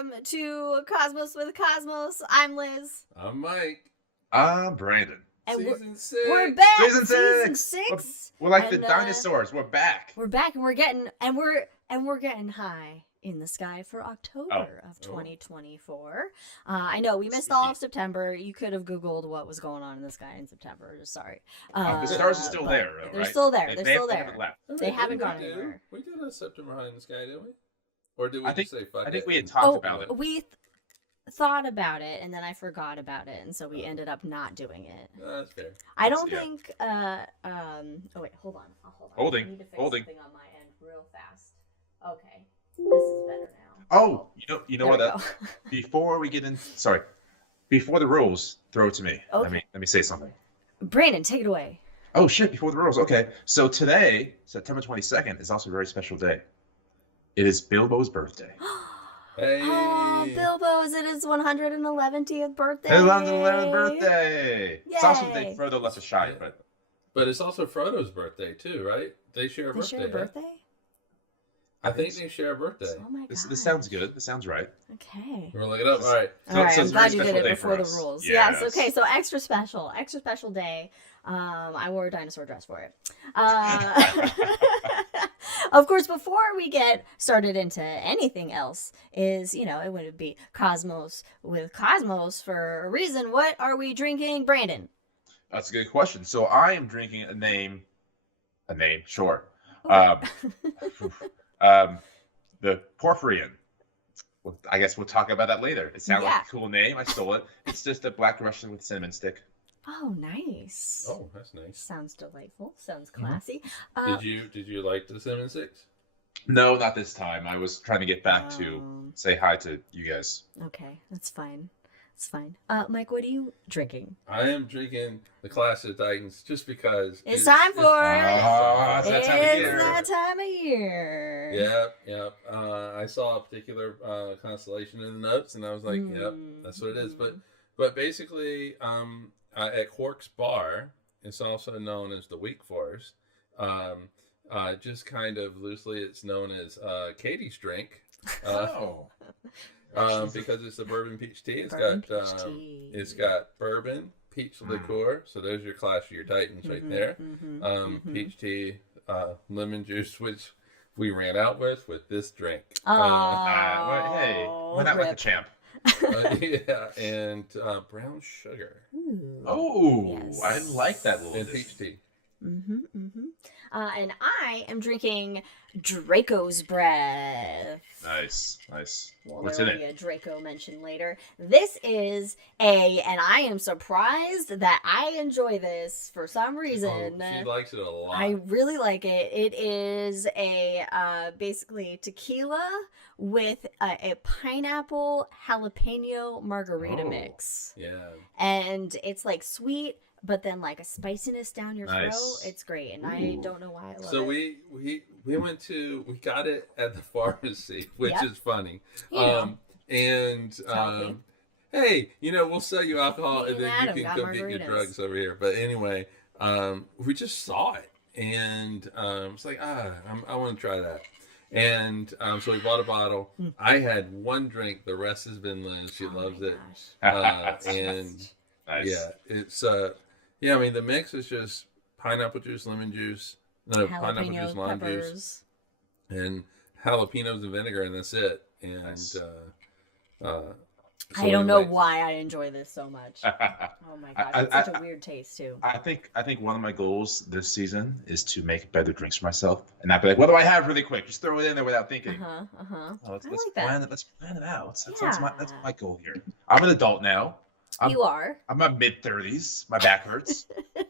welcome to Cosmos with Cosmos. I'm Liz. I'm Mike. I'm Brandon. And Season 6. we're back. Season Season 6. 6. We're like And, the dinosaurs. We're back. We're back, and we're getting high in the sky for October of 2024. I know we missed all of September. You could have Googled what was going on in the sky in September. Just sorry. The stars are still there, right? They're still there. They're They still there. haven't left. They haven't gone anywhere. We did a September high in the sky, didn't we? Or did we I think, just say fuck I think it? we had talked about it. We thought about it, and then I forgot about it, and so we ended up not doing it. No, that's fair. I don't think. Oh wait, hold on. Holding. I need to fix Holding. something on my end real fast. Okay, this is better now. Oh, you know There what? we go. Before we get in, before the rules, throw it to me. Okay. Let me say something. Brandon, take it away. Oh shit! Before the rules. Okay. So today, September 22nd, is also a very special day. It is Bilbo's birthday. Hey. Oh, Bilbo's! It is 111th birthday. His 111th birthday. It's also the Yay. day Frodo left a shine, but But it's also Frodo's birthday, too, right? They share a They birthday. share a birthday? I think they share a birthday. Oh my god. this sounds good. This sounds right. Okay. We're going to look it up. All right. All right, so I'm it's a glad very you did special it day before for the us. rules. Yes. Yes. Okay. So extra special day. I wore a dinosaur dress for it. Of course, before we get started into anything else, it would be Cosmos with Cosmos for a reason. What are we drinking, Brandon? That's a good question. So I am drinking a name, sure. Oh. The Porphyrion. Well, I guess we'll talk about that later. It sounds like a cool name. I stole it. It's just a black Russian with cinnamon stick. Oh, nice. Oh, that's nice. Sounds delightful. Sounds classy. Did you like the Cinnamon Six? No, not this time. I was trying to get back to say hi to you guys. Okay, that's fine. It's fine. Mike, what are you drinking? I am drinking the Clash of Titans just because It's time for it. Oh, it's that time of year. It's that time of year. Yep. I saw a particular constellation in the notes, and I was like, "Yep, that's what it is." But basically, at Quark's Bar, it's also known as the Weak Forest. Just kind of loosely, it's known as Katie's drink. Because it's a bourbon peach tea. It's got bourbon, peach liqueur. So those are your Clash of your Titans right there. Peach tea, lemon juice, which we ran out with this drink. Hey, we're not like a champ. And brown sugar. Ooh. Oh, Yes. I like that little And dish. peach tea. And I am drinking Draco's Breath. Nice. Well, What's there in will be it? a Draco mentioned later. This is and I am surprised that I enjoy this for some reason. Oh, she likes it a lot. I really like it. It is a basically tequila with a pineapple jalapeno margarita mix. Yeah. And it's like sweet, but then like a spiciness down your throat. Nice. It's great, and I don't know why I love So it. we got it at the pharmacy, which Yep. is funny. Yeah. And Healthy. hey, we'll sell you alcohol, Me and then and Adam you can got come get your margaritas. drugs over here. But anyway, we just saw it, and it's like I want to try that. And so we bought a bottle. I had one drink. The rest has been Liz. She loves it. And Nice. yeah, it's I mean the mix is just pineapple juice, lemon juice, pineapple juice, lime juice, and jalapenos and vinegar, and that's it. And Nice. I don't know why I enjoy this so much. Oh my gosh, it's I- such a weird taste too. I think one of my goals this season is to make better drinks for myself and not be like, what do I have really quick? Just throw it in there without thinking. Oh, let's I like that. Let's plan it out. That's Yeah. my goal here. I'm an adult now. You are. I'm in my mid-30s. My back hurts.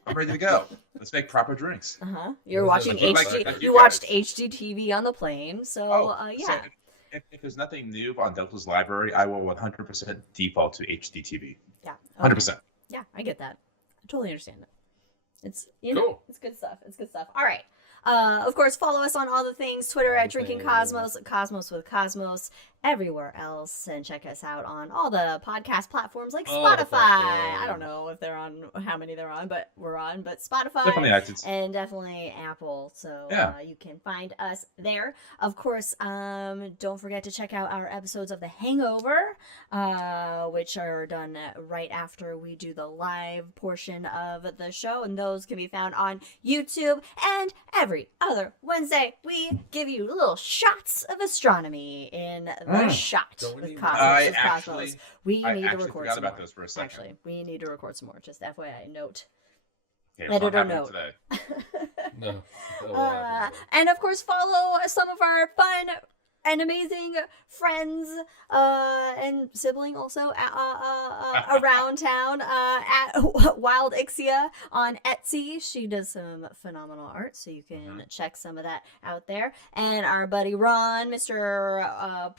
I'm ready to go. Let's make proper drinks. You're This watching is like HD. you You watched guys. HGTV on the plane, so yeah. So if there's nothing new on Delta's library, I will 100% default to HDTV. Yeah. 100%. Yeah, I get that. I totally understand it. It's Cool. it's good stuff. It's good stuff. All right. Of course, follow us on all the things. Twitter at Drinking Cosmos, Cosmos with Cosmos, everywhere else, and check us out on all the podcast platforms like All the Spotify. platforms. I don't know if they're on how how many they're on, but we're on. But Spotify Definitely iTunes. and definitely Apple. So Yeah. you can find us there. Of course, don't forget to check out our episodes of The Hangover, which are done right after we do the live portion of the show. And those can be found on YouTube. And every other Wednesday, we give you little shots of astronomy in the shot Don't we with need- Cosmos. I with Cosmos. actually- We I need to actually record forgot some about more. those for a second. Actually, we need to record some more. Just FYI note. Okay, it's not Editor happening note. today. No. that will happen. And of course, follow some of our fun and amazing friends and sibling also around town at Wildixia on Etsy. She does some phenomenal art, so you can check some of that out there. And our buddy Ron, Mr.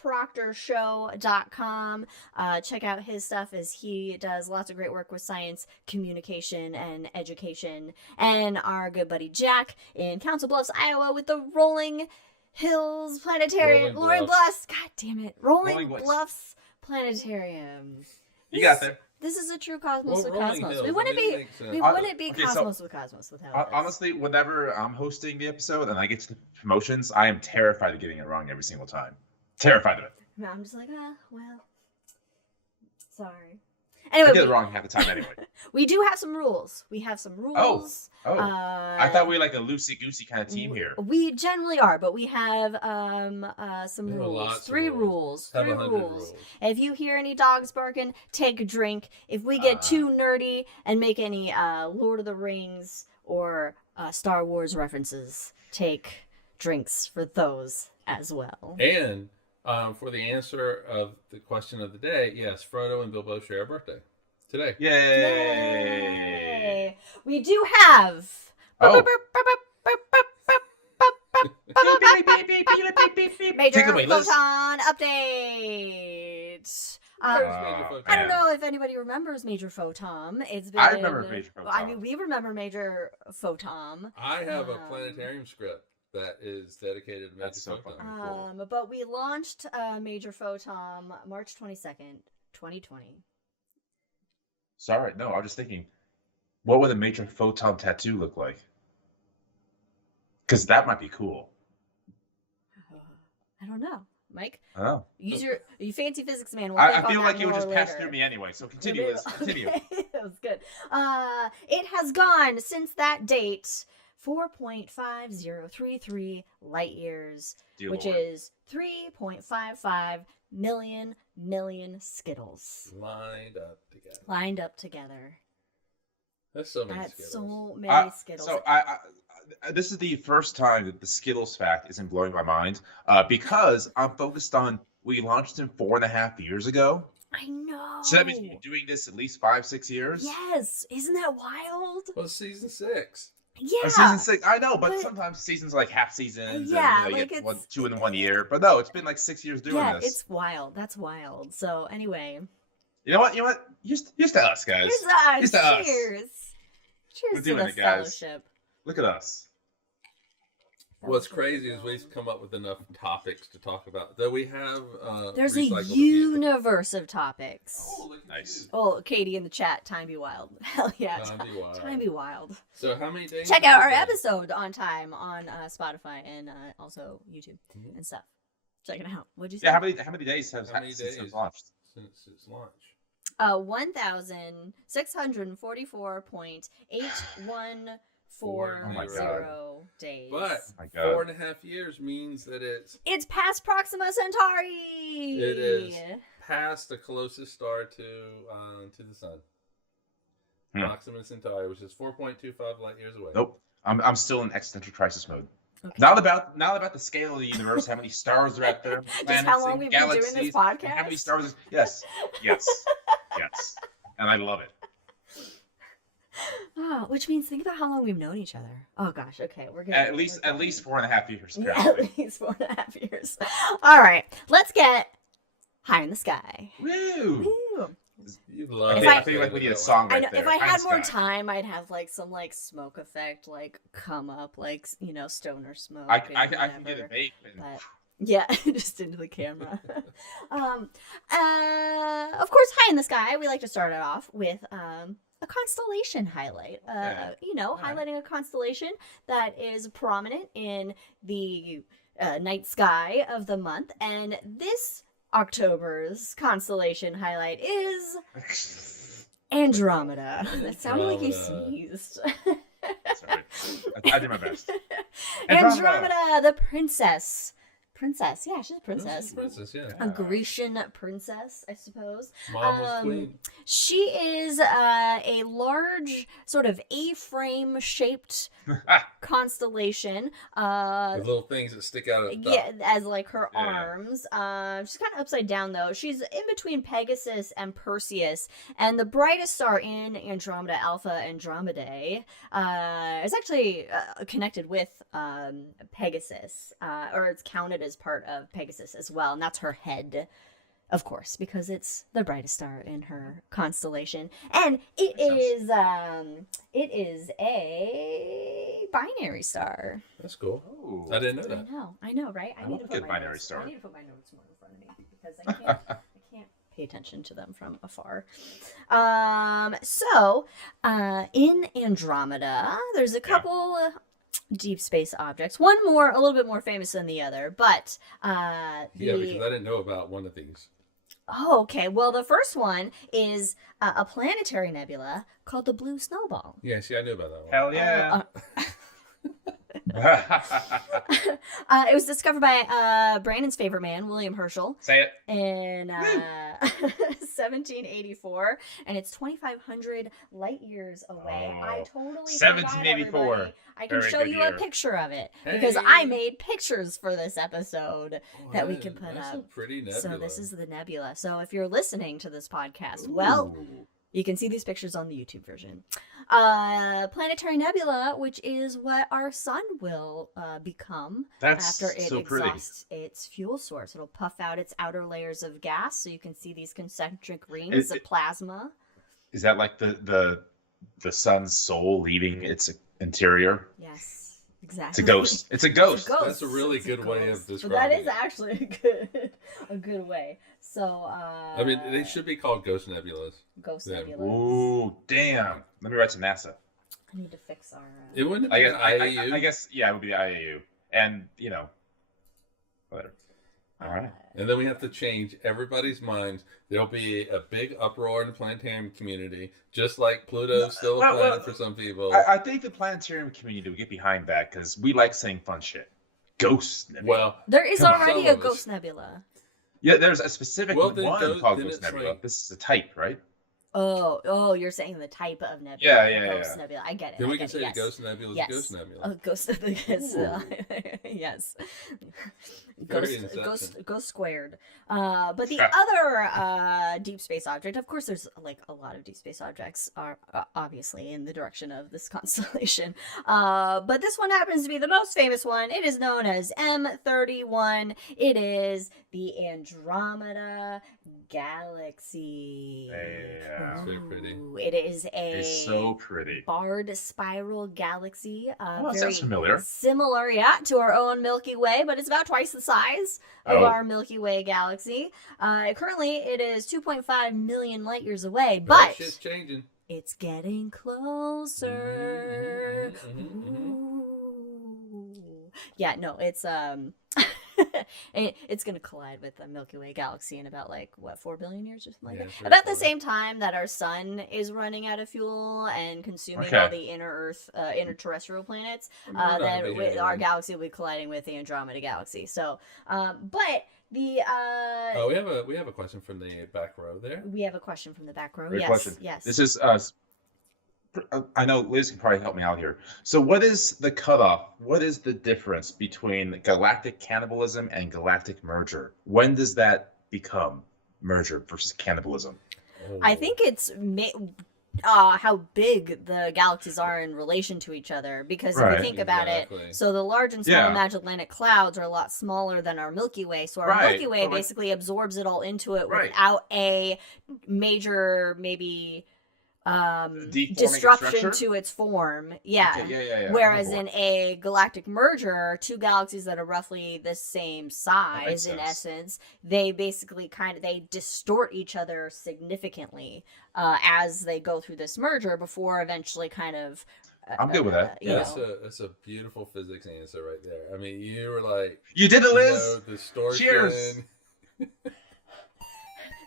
ProctorShow.com. Check out his stuff as he does lots of great work with science, communication, and education. And our good buddy Jack in Council Bluffs, Iowa with the Rolling Hills Planetarium. Rolling Rolling Bluffs. God damn it. Rolling Rolling Bluffs. Bluffs Planetarium. You got there. This is a true Cosmos with Rolling Cosmos. Hills, We wouldn't I mean, be it makes sense. we wouldn't be Okay, so- Cosmos with Cosmos without this. Honestly, whenever I'm hosting the episode and I get to the promotions, I am terrified of getting it wrong every single time. Terrified of it. I'm just like, well, sorry. I Anyway, get it wrong half the time anyway. we do have some rules. We have some rules. Oh, I thought we were like a loosey-goosey kind of team here. We generally are, but we have some We have rules. lots of Three rules. rules. Have Three 100 rules. rules. If you hear any dogs barking, take a drink. If we get too nerdy and make any Lord of the Rings or Star Wars references, take drinks for those as well. And for the answer of the question of the day, yes, Frodo and Bilbo share a birthday today. Yay! We do have. Oh. Major Take it away, Liz. photon update. Where's Major Wow. Photon? I don't know if anybody remembers Major Photon. It's been. I remember Major I Photon. mean, we remember Major Photon. I have a Planetarium script that is dedicated to Major That's so Photon. fucking cool. But we launched Major Photon March 22nd, 2020. Sorry, no, I was just thinking, what would a major photon tattoo look like? Because that might be cool. I don't know, Mike. Oh. You fancy physics man. We'll I think on feel that like it would more just pass later. through me anyway, so continue, Liz. Continue. Okay, that was good. It has gone since that date 4.5033 light years, Dear which Lord. is 3.55 million Skittles Lined up together. That's so many That's Skittles. so many Skittles. So this is the first time that the Skittles fact isn't blowing my mind because I'm focused on we launched them 4.5 years ago. I know. So that means we've been doing this at least 5-6 years. Yes, isn't that wild? Well, season 6. Yeah. Season 6, I know, but but- sometimes seasons are like half seasons. Yeah, and, you like get it's- 2 in 1 year. But no, it's been like 6 years doing Yeah, this. it's wild. That's wild. So anyway, You know what? Here's to us, guys. here's us. Here's to us. Cheers. Cheers We're to doing the it, guys. fellowship. Look at us. That What's was really crazy is good. we've come up with enough topics to talk about. Though we have There's a recycled universe of topics. Oh, look at Nice. you. Oh, Katie in the chat, time be wild. Hell yeah, Time be wild. Time be wild. So how many days? Check have out we our been? episode on time on Spotify and also YouTube Mhm. and stuff. Check it out. What'd you say? Yeah, how many days has How many since it days? launched? Since its launch. 1,644.814 Oh my God. days. But My God. 4.5 years means that it's It's past Proxima Centauri. It is. past the closest star to the sun. Hmm. Proxima Centauri, which is 4.25 light years away. Nope. I'm still in existential crisis mode. Okay. Not about the scale of the universe, how many stars are out there, planets, how long and we've been doing this galaxies, podcast? and how many stars? Yes, yes, yes, and I love it. Ah, which means think about how long we've known each other. Oh gosh, okay, we're good. At least 4.5 years. Yeah, Apparently. at least 4.5 years. All right, let's get high in the sky. Woo! Woo. You love If it. I feel like we need a song I right know. there. If I High in had the more sky. time, I'd have like some like smoke effect, like come up, like stoner smoke. I and can get whatever. a vape. And, But yeah, just into the camera. Of course, high in the sky. We like to start it off with a constellation highlight. Okay. All right. Highlighting a constellation that is prominent in the night sky of the month. And this October's constellation highlight is Andromeda. That sounded like you sneezed. Sorry. I did my best. Andromeda, the princess. Princess, yeah, she's a princess. Princess, yeah. A Grecian princess, I suppose. Mom was queen. She is a large, sort of A-frame shaped constellation. With little things that stick out at the top. Yeah, as like her arms. She's kind of upside down though. She's in between Pegasus and Perseus, and the brightest star in Andromeda, Alpha Andromedae, is actually connected with Pegasus, or it's counted as part of Pegasus as well, and that's her head, of course, because it's the brightest star in her constellation, and it is a binary star. That's cool. Ooh. I didn't know that. I know, right? I love a good binary star. I need to put my notes more in front of me because I can't pay attention to them from afar. So in Andromeda, there's a couple deep space objects. One more, a little bit more famous than the other, but Yeah, because I didn't know about one of these. Oh, okay. Well, the first one is a planetary nebula called the Blue Snowball. Yeah, see, I knew about that one. Hell yeah. It was discovered by Brandon's favorite man, William Herschel, Say it. in 1784, and it's 2,500 light years away. Oh, I totally 1784. forgot, everybody. I can Very show good you year. a picture of it Hey. because I made pictures for this episode Oh, that we can put that's up. a pretty nebula. So this is the nebula. So if you're listening to this podcast, well, Ooh. you can see these pictures on the YouTube version. Planetary nebula, which is what our sun will become That's after it so pretty. exhausts its fuel source. It'll puff out its outer layers of gas, so you can see these concentric rings of plasma. Is that like the sun's soul leaving its interior? Yes, exactly. It's a ghost. It's a ghost. That's a really It's good way of ghost. But describing that is it. actually a good way. So I mean, they should be called ghost nebulas. ghost Yeah. nebula. Ooh, damn. Let me write to NASA. I need to fix our. It wouldn't I be guess, IAU. I guess, yeah, it would be the IAU. And, whatever. All right. And then we have to change everybody's minds. There'll be a big uproar in the planetarium community, just like Pluto's still a Well, planet for some people. I think the planetarium community would get behind that because we like saying fun shit. Ghost nebula. Well, There is Come on, already some a of us. ghost nebula. Yeah, there's a specific Well, then one go- called then Ghost it's Nebula. like- This is a type, right? Oh, you're saying the type of nebula. Yeah, Ghost nebula. I get it. then I we get can it, say yes. the ghost nebula is Yes. a ghost nebula. A ghost of the yes. Very Ghost squared. But the other deep space object, of course, there's like a lot of deep space objects are obviously in the direction of this constellation. But this one happens to be the most famous one. It is known as M31. It is the Andromeda Galaxy. Yeah. It's very pretty. Ooh, it is a It's so pretty. barred spiral galaxy. Oh, that Very sounds familiar. similar, to our own Milky Way, but it's about twice the size of our Milky Way galaxy. Currently, it is 2.5 million light years away, That but shit's changing. it's getting closer. Mhm. Ooh. Yeah, no, it's it's gonna collide with the Milky Way galaxy in about 4 billion years or something like Yeah, that. very About the close. same time that our sun is running out of fuel and consuming Okay. all the interterrestrial planets, We're not then gonna be our here. galaxy will be colliding with the Andromeda galaxy. So, but the Oh, we have a question from the back row there. we have a question from the back row. Great Yes, question. yes. This is I know Liz can probably help me out here. So what is the cutoff? What is the difference between galactic cannibalism and galactic merger? When does that become merger versus cannibalism? I think it's how big the galaxies are in relation to each other. Because if Right. you think about Exactly. it, so the large and small Yeah. Magellanic Clouds are a lot smaller than our Milky Way. So our Right. Milky Way Well, basically absorbs it all into it Right. without a major, maybe Deforming disruption structure? to its form. Yeah. Okay, yeah. Whereas I'm on in board. a galactic merger, two galaxies that are roughly the same size in sense. essence, they basically they distort each other significantly as they go through this merger before eventually kind of I'm good with that. you That's know. a beautiful physics answer right there. I mean, you were like, You did it, you Liz. know, distortion. Cheers.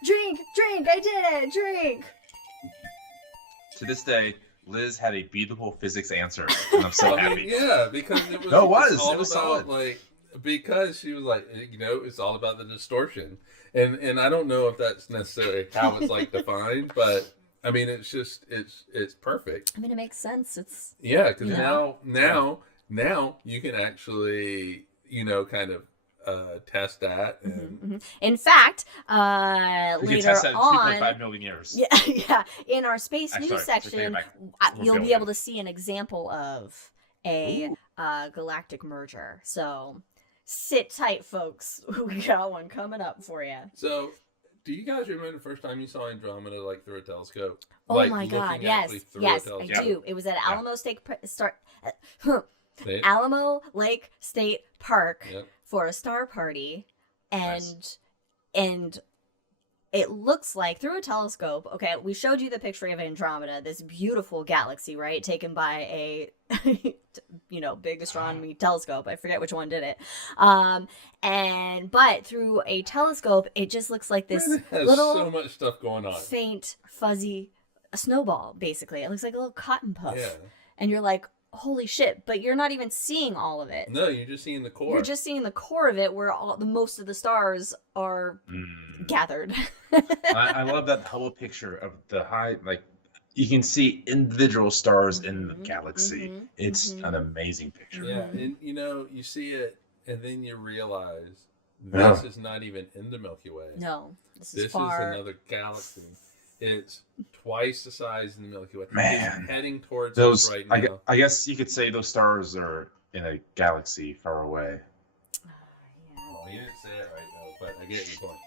Drink, I did it, drink. To this day, Liz had a beautiful physics answer, and I'm so I happy. mean, yeah, because it was. No, it was. All It was about, solid. like, because she was like, you know, it's all about the distortion, and I don't know if that's necessarily how it's like defined, but I mean, it's just it's perfect. I mean, it makes sense. It's Yeah, because You know? now you can actually, you know, kind of test that and in fact, We can later test that in on, 2.5 million years. yeah, in our space I'm news sorry, take it section, back. We're you'll be billion. able to see an example of a galactic merger. So sit tight, folks. We got one coming up for you. So, do you guys remember the first time you saw Andromeda like through a telescope? Oh Like, my God! looking Yes, actually through a yes, I telescope? do. It was at Yeah. Right? Alamo Lake State Park Yep. for a star party, and Nice. and it looks like through a telescope. Okay, we showed you the picture of Andromeda, this beautiful galaxy, right, taken by a big astronomy telescope. I forget which one did it. But through a telescope, it just looks like this It has little so much stuff going on. faint, fuzzy snowball. Basically, it looks like a little cotton puff, Yeah. and you're like, holy shit, but you're not even seeing all of it. No, you're just seeing the core. You're just seeing the core of it, where most of the stars are gathered. I love that Hubble picture of the high, like, you can see individual stars in the galaxy. It's an amazing picture. Yeah, and you know, you see it, and then you realize this is not even in the Milky Way. No, this This is far. is another galaxy. It's twice the size of the Milky Way. Man. It's heading towards Those, us right now. I guess you could say those stars are in a galaxy far away. Well, you didn't say it right now, but I get your point.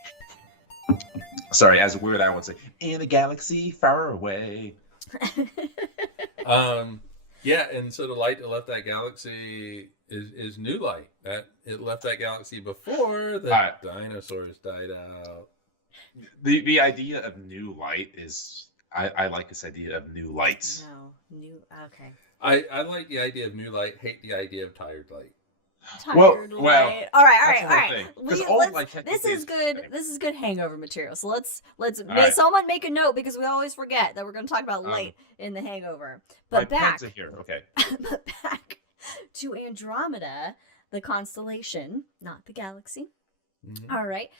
Sorry, as a weird I would say, in a galaxy far away. Yeah, and so the light that left that galaxy is new light. That it left that galaxy before the dinosaurs died out. The idea of new light is, I like this idea of new lights. No, new. Okay. I like the idea of new light. Hate the idea of tired light. Tired Well, light. All right, that's all another right. thing. 'Cause old Let's- light this technically is is good. better. This is good hangover material. So let's right. someone make a note, because we always forget that we're going to talk about light in the hangover. But My back, points are here. Okay. but back to Andromeda, the constellation, not the galaxy. Mhm. All right.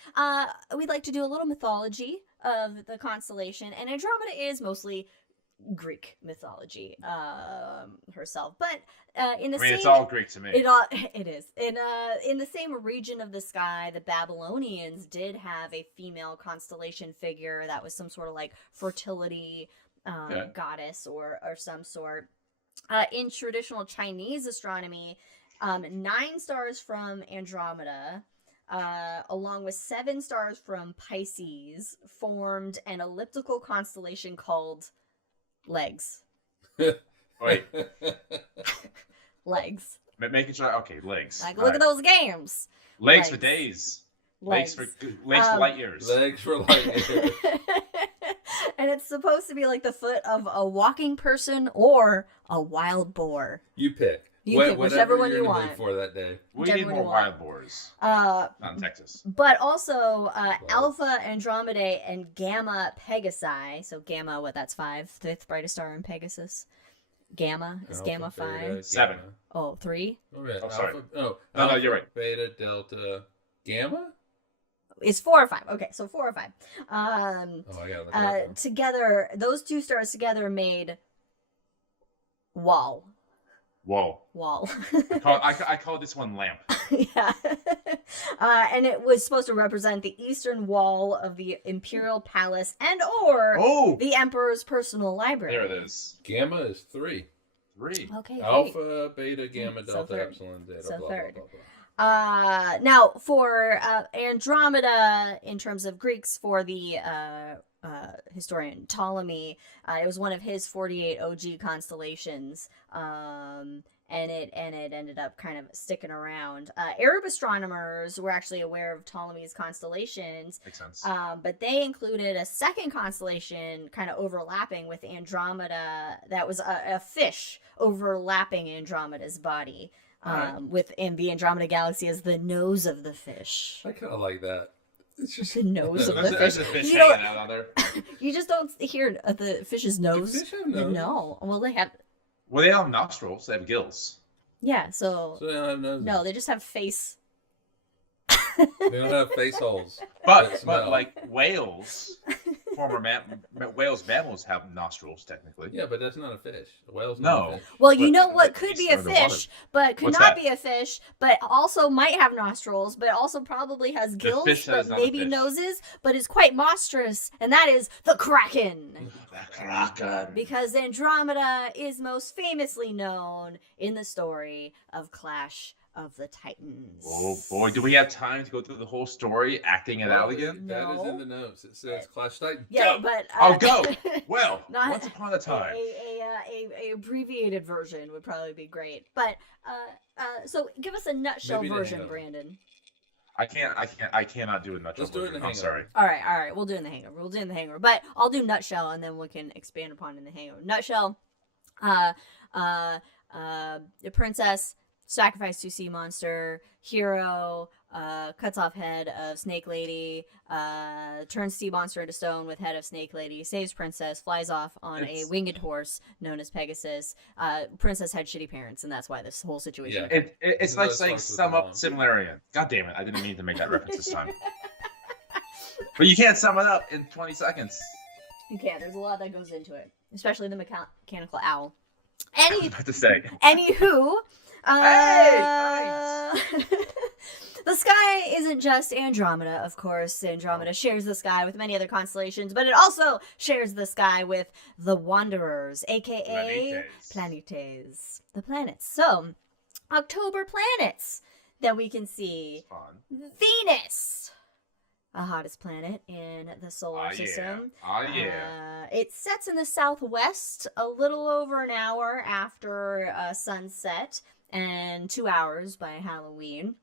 We'd like to do a little mythology of the constellation, and Andromeda is mostly Greek mythology herself, but in the I mean, same it's all Greek to me. it is in the same region of the sky. The Babylonians did have a female constellation figure that was some sort of like fertility goddess or some sort. In traditional Chinese astronomy, 9 stars from Andromeda, along with 7 stars from Pisces, formed an elliptical constellation called Legs. Wait, Legs. making sure. Okay, legs. Like, All look right. at those games. Legs for legs. days. Legs. Legs for light years. Legs for light years. And it's supposed to be like the foot of a walking person or a wild boar. You pick. You pick whichever whatever one you're you in the mood want. for that day. We Whichever need one more you want. wild boars. Not Not in Texas. But also Alpha Andromedae and Gamma Pegasi. So Gamma, that's 5, 5th brightest star in Pegasus. Gamma is Alpha, Gamma 5. beta, 7. gamma. Oh, 3. Oh, yeah. Oh, sorry. Alpha, No, alpha, you're right. Beta, delta, gamma? It's 4 or 5. Okay, so 4 or 5. Oh, I gotta look it up now. Together, those 2 stars together made Wall. Whoa. Wall. I call this one lamp. Yeah. And it was supposed to represent the eastern wall of the imperial palace and or Oh, the emperor's personal library. there it is. Gamma is 3. 3. Okay, great. Alpha, beta, gamma, So delta, third. epsilon, zeta, So blah, third. blah, blah, blah. Now for Andromeda, in terms of Greeks, for the historian Ptolemy. It was one of his 48 OG constellations. And it ended up kind of sticking around. Arab astronomers were actually aware of Ptolemy's constellations. Makes sense. But they included a second constellation kind of overlapping with Andromeda. That was a fish overlapping Andromeda's body. Within the Andromeda galaxy as the nose of the fish. I kind of like that. It's just The nose of the There's fish. a fish You hanging don't- out on there. You just don't hear the fish's nose. fish have noses? No. Well, they have. Well, they don't have nostrils. They have gills. Yeah. So So they don't have noses. no, they just have face. They don't have face holes. That But smell. like whales, whales mammals have nostrils technically. Yeah, but that's not a fish. A whale's No. not a fish. Well, you But know what at could least be a underwater. fish, but could What's not that? be a fish, but also might have nostrils, but also probably has gills, fish that but is not a maybe fish. noses, but is quite monstrous, and that is the Kraken. The Kraken. Because Andromeda is most famously known in the story of Clash of the Titans. Oh boy, do we have time to go through the whole story, acting it out again? That is No. in the notes. It says Clash Titan. Yeah, Go! but I'll go. Well, Not- once upon a time. a abbreviated version would probably be great. But so give us a nutshell Maybe the version, hangover. Brandon. I cannot do a nutshell Let's do it in version. the I'm sorry. hangover. All right. We'll do it in the hangover. We'll do it in the hangover. But I'll do nutshell, and then we can expand upon in the hangover. Nutshell. The princess sacrificed to sea monster. Hero cuts off head of Snake Lady. Turns sea monster into stone with head of Snake Lady. Saves princess. Flies off on a It's- winged horse known as Pegasus. Princess had shitty parents, and that's why this whole situation. Yeah. It's It like does saying start with sum the up mom. Similarian. God damn it, I didn't mean to make that reference this time. But you can't sum it up in 20 seconds. You can. There's a lot that goes into it, especially the mechanical owl. I was about to say. Anywho, Hey, the sky isn't just Andromeda, of course. Andromeda shares the sky with many other constellations, but it also shares the sky with the Wanderers, aka Planetes, the planets. So, October planets that we can see: It's fun. Venus, the hottest planet in the solar system. It sets in the southwest a little over an hour after sunset and 2 hours by Halloween.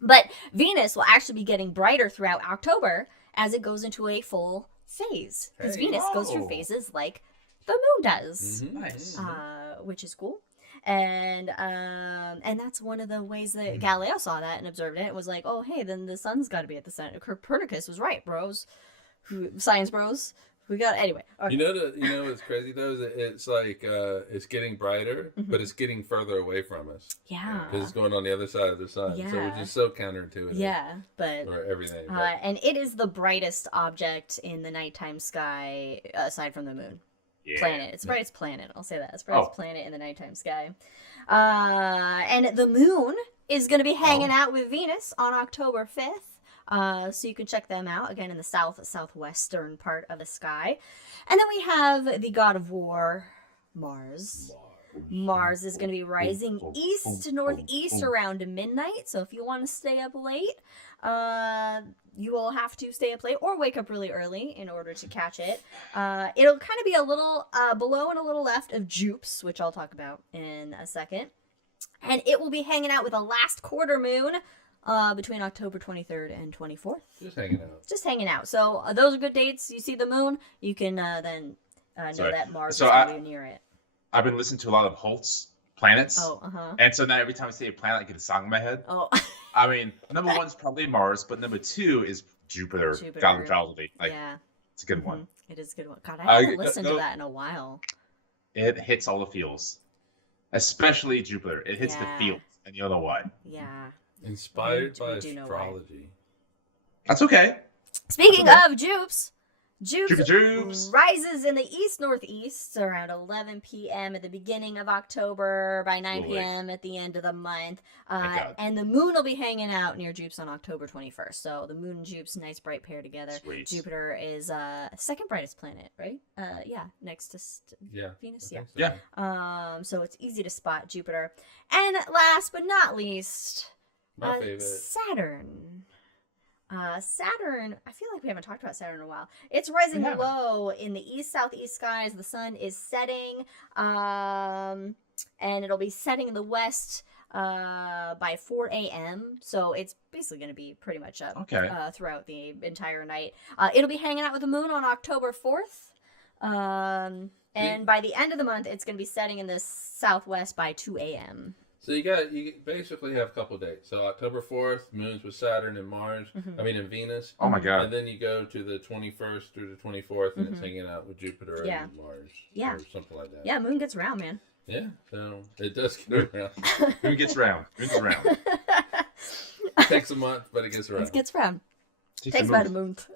But Venus will actually be getting brighter throughout October as it goes into a full phase. Because Hey. Venus goes through Whoa. phases like the moon does, Mhm, Nice. mhm. which is cool. And that's one of the ways that Galileo saw that and observed it. It was like, oh, hey, then the sun's got to be at the center. Copernicus was right, bros. Science bros. We got anyway. Okay. You know what's crazy though is that it's like it's getting brighter, Mhm. but it's getting further away from us Yeah. because it's going on the other side of the sun. So Yeah. which is so counterintuitive. Yeah, but Or everything. and it is the brightest object in the nighttime sky aside from the moon. Yeah. Planet. It's the brightest planet. I'll say that. It's the brightest Oh. planet in the nighttime sky. And the moon is going to be hanging out with Venus on October 5th. So you can check them out again in the southwestern part of the sky. And then we have the god of war, Mars. Mars is going to be rising east to northeast around midnight. So if you want to stay up late, you will have to stay up late or wake up really early in order to catch it. It'll kind of be a little below and a little left of Jupes, which I'll talk about in a second. And it will be hanging out with a last quarter moon between October 23rd and 24th. Just hanging out. Just hanging out. So those are good dates. You see the moon, you can then know Sorry. that Mars So is going to be near it. I've been listening to a lot of Holt's planets. Oh, uh-huh. And so now every time I say a planet, I get a song in my head. Oh, I mean, number one's probably Mars, but number two is Jupiter. Jupiter. God of tragedy. Like, yeah. it's a good one. Mhm. It is a good one. God, I haven't listened to go- that in a while. It hits all the feels, especially Jupiter. It hits Yeah. the feels, and you don't know why. Yeah. Inspired We by do know why. astrology. That's okay. Speaking Okay. of Jupes, Jupes. rises in the east-northeast around 11 p.m. at the beginning of October, by 9 Boy. p.m. at the end of the month. Thank God. And the moon will be hanging out near Jupes on October 21st. So the moon and Jupes, nice bright pair together. Sweet. Jupiter is second brightest planet, right? Yeah, next to Yeah. Venus. I Yeah. think so. Yeah. So it's easy to spot Jupiter. And last but not least, My favorite. Saturn. Saturn, I feel like we haven't talked about Saturn in a while. It's rising low in the east-southeast skies. The sun is setting, and it'll be setting in the west by 4 a.m. So it's basically going to be pretty much up throughout the entire night. It'll be hanging out with the moon on October 4th. And by the end of the month, it's going to be setting in the southwest by 2 a.m. So you basically have a couple of days. So October 4th, moon's with Saturn and Mars. I mean, and Venus. Oh my God! And then you go to the 21st through the 24th, and it's hanging out with Jupiter and Mars, or something like that. Yeah, moon gets around, man. Yeah, so it does get around. Moon gets round. Moon's around. It takes a month, but it gets around. It gets around. Takes about a month.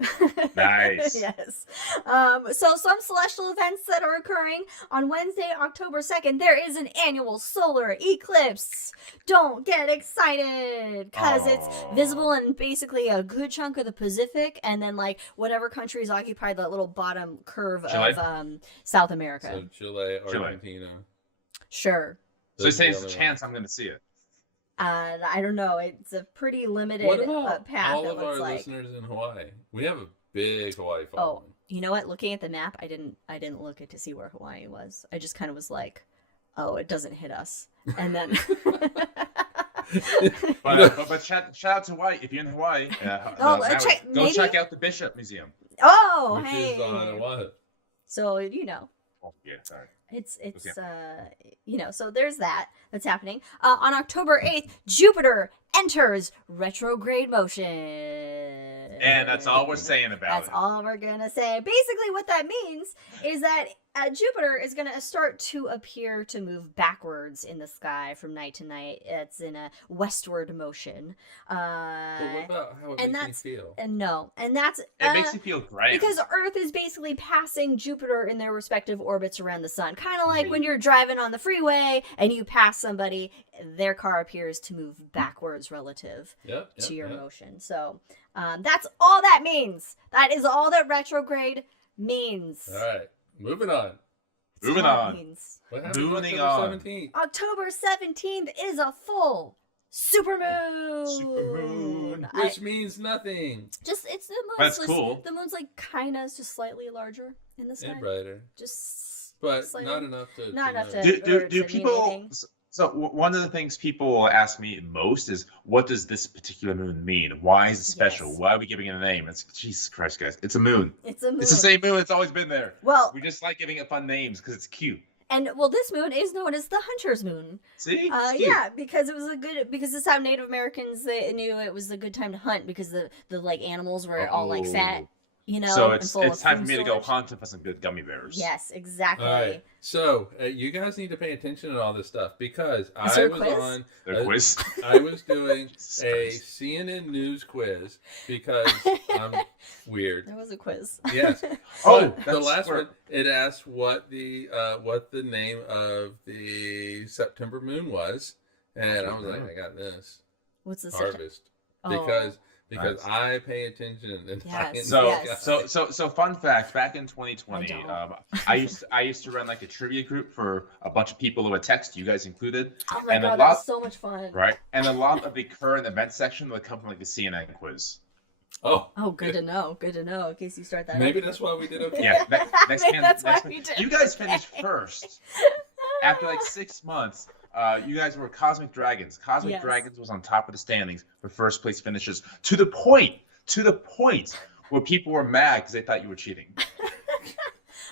Nice. Yes. So some celestial events that are occurring on Wednesday, October 2nd. There is an annual solar eclipse. Don't get excited because it's visible in basically a good chunk of the Pacific, and then like whatever countries occupy the little bottom curve Chile? of South America. So Chile, Argentina. Sure. So you say it's a chance I'm going to see it. I don't know. It's a pretty limited What about path. all of our listeners in Hawaii? We have a big Hawaii following. Oh, you know what? Looking at the map, I didn't look at to see where Hawaii was. I just kind of was like, oh, it doesn't hit us. And then but shout out to Hawaii if you're in Hawaii. Go check out the Bishop Museum. Oh, which hey. is on Oahu. So you know. Oh yeah, sorry. It's so there's that's happening. On October 8th, Jupiter enters retrograde motion. And that's all we're saying about it. That's all we're going to say. Basically what that means is that Jupiter is going to start to appear to move backwards in the sky from night to night. It's in a westward motion. But what about how it makes me feel? It makes you feel great. Because Earth is basically passing Jupiter in their respective orbits around the sun. Kind of like when you're driving on the freeway and you pass somebody, their car appears to move backwards relative to your motion. So that's all that means. That is all that retrograde means. All right. Moving on. Moving on. What happened October 17th? October 17th is a full supermoon. Which means nothing. Just, it's the moon. That's cool. The moon's like kind of just slightly larger in the sky. And brighter. Just but slightly. not enough to... Not enough to... Do people... So one of the things people will ask me most is, what does this particular moon mean? Why is it special? Yes. Why are we giving it a name? It's Jesus Christ, guys. It's a moon. It's a moon. It's the same moon. It's always been there. Well, we just like giving it fun names because it's cute. And well, this moon is known as the Hunter's Moon. See? Yeah, because it was this is how Native Americans they knew it was a good time to hunt because the like animals were all like fat. You know, so it's time for me storage. to go hunt for some good gummy bears. Yes, exactly. All right. So you guys need to pay attention to all this stuff because I was doing a CNN news quiz because I'm weird. There was a quiz. Yes. The last one it asked what the name of the September moon was, and I was like, I got this. What's the harvest? Because I pay attention. And So fun fact, back in 2020, I used to run like a trivia group for a bunch of people who would text, you guys included. Oh my god, that was so much fun. Right? And a lot of the current event section would come from like the CNN quiz. Oh, good to know. Good to know in case you start that. Maybe that's why we did okay. Yeah, next why man. we did. You guys finished first. After like 6 months, you guys were Cosmic Dragons. Cosmic Dragons was on top of the standings for first place finishes to the point where people were mad because they thought you were cheating.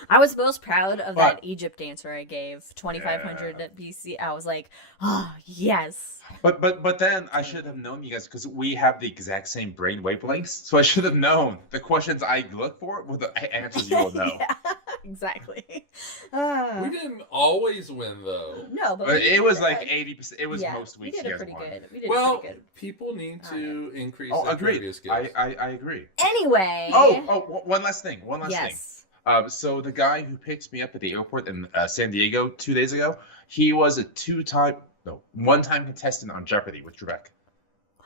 I was most proud of that Egypt answer I gave, 2500 BC. I was like, oh, yes. But then I should have known you guys because we have the exact same brain wavelengths. So I should have known the questions I look for were the answers you will know. Yeah, exactly. We didn't always win though. No, but it was like 80%. It was most weeks. We did it pretty good. Well, people need to increase their trivia skills. I agree. Anyway. One last thing. Thing. So the guy who picked me up at the airport in San Diego 2 days ago, he was a one-time contestant on Jeopardy with Trebek.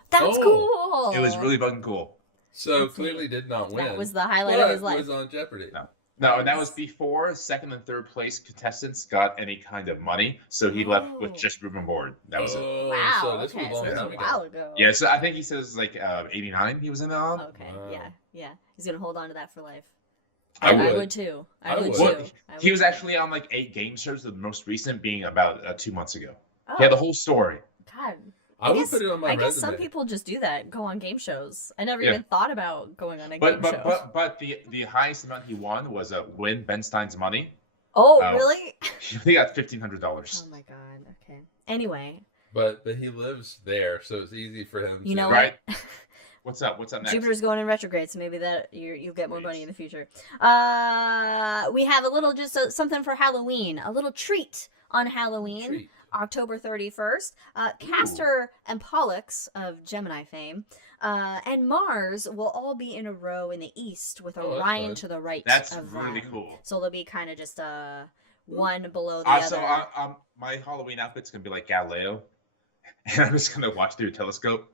That's cool. It was really fucking cool. So clearly did not win. That was the highlight of his life. Was on Jeopardy. No. No, and that was before second and third place contestants got any kind of money, so he left with just room and board. That was it. Oh, so Wow. this was Okay, a so long this was time a ago. while ago. Yeah, so I think he says like 89 he was in that on. Okay. Wow. Yeah. He's gonna hold on to that for life. I I would. would too. I I would would. too. What? I He would was too. actually on like 8 game shows, the most recent being about 2 months ago. Oh, He had the whole story. God. I would guess- put it on my I resume. guess some people just do that. Go on game shows. I never Yeah. even thought about going on a But game show. but the highest amount he won was win Ben Stein's money. Oh, Oh. really? He got $1,500. Oh my god. Okay. Anyway, But he lives there, so it's easy for him. you know Right. what? What's up? What's up next? Jupiter's going in retrograde, so maybe that you'll get more money in the future. We have a little something for Halloween, a little treat on Halloween. Treat. October 31st, Castor and Pollux of Gemini fame and Mars will all be in a row in the east with Oh, that's Orion fun. to the right That's of really them. cool. So they'll be kind of just one below the other. So my Halloween outfit's gonna be like Galileo, and I'm just gonna watch through a telescope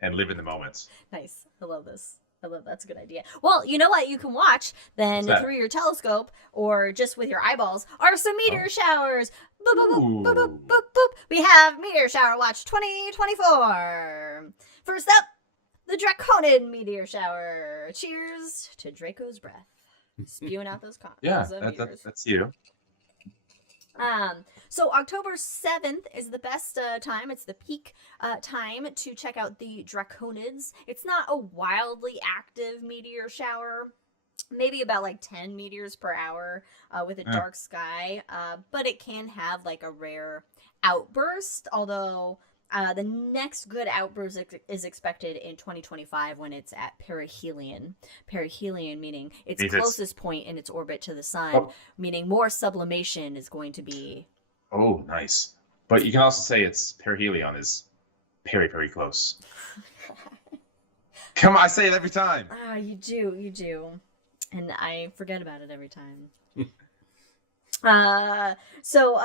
and live in the moments. Nice. I love this. That's a good idea. Well, you know what you can watch then What's that? through your telescope or just with your eyeballs are some meteor showers. Boop, boop, boop, boop, boop, boop, boop. We have Meteor Shower Watch 2024. First up, the Draconid Meteor Shower. Cheers to Draco's breath. Spewing out those Yeah, meteors. that's you. So October 7th is the best time. It's the peak time to check out the Draconids. It's not a wildly active meteor shower. Maybe about like 10 meteors per hour with a dark sky. But it can have like a rare outburst, although the next good outburst is expected in 2025 when it's at perihelion. Perihelion meaning its closest point in its orbit to the sun, meaning more sublimation is going to be. Oh, nice. But you can also say it's perihelion is very close. Come on, I say it every time. Ah, you do. And I forget about it every time. So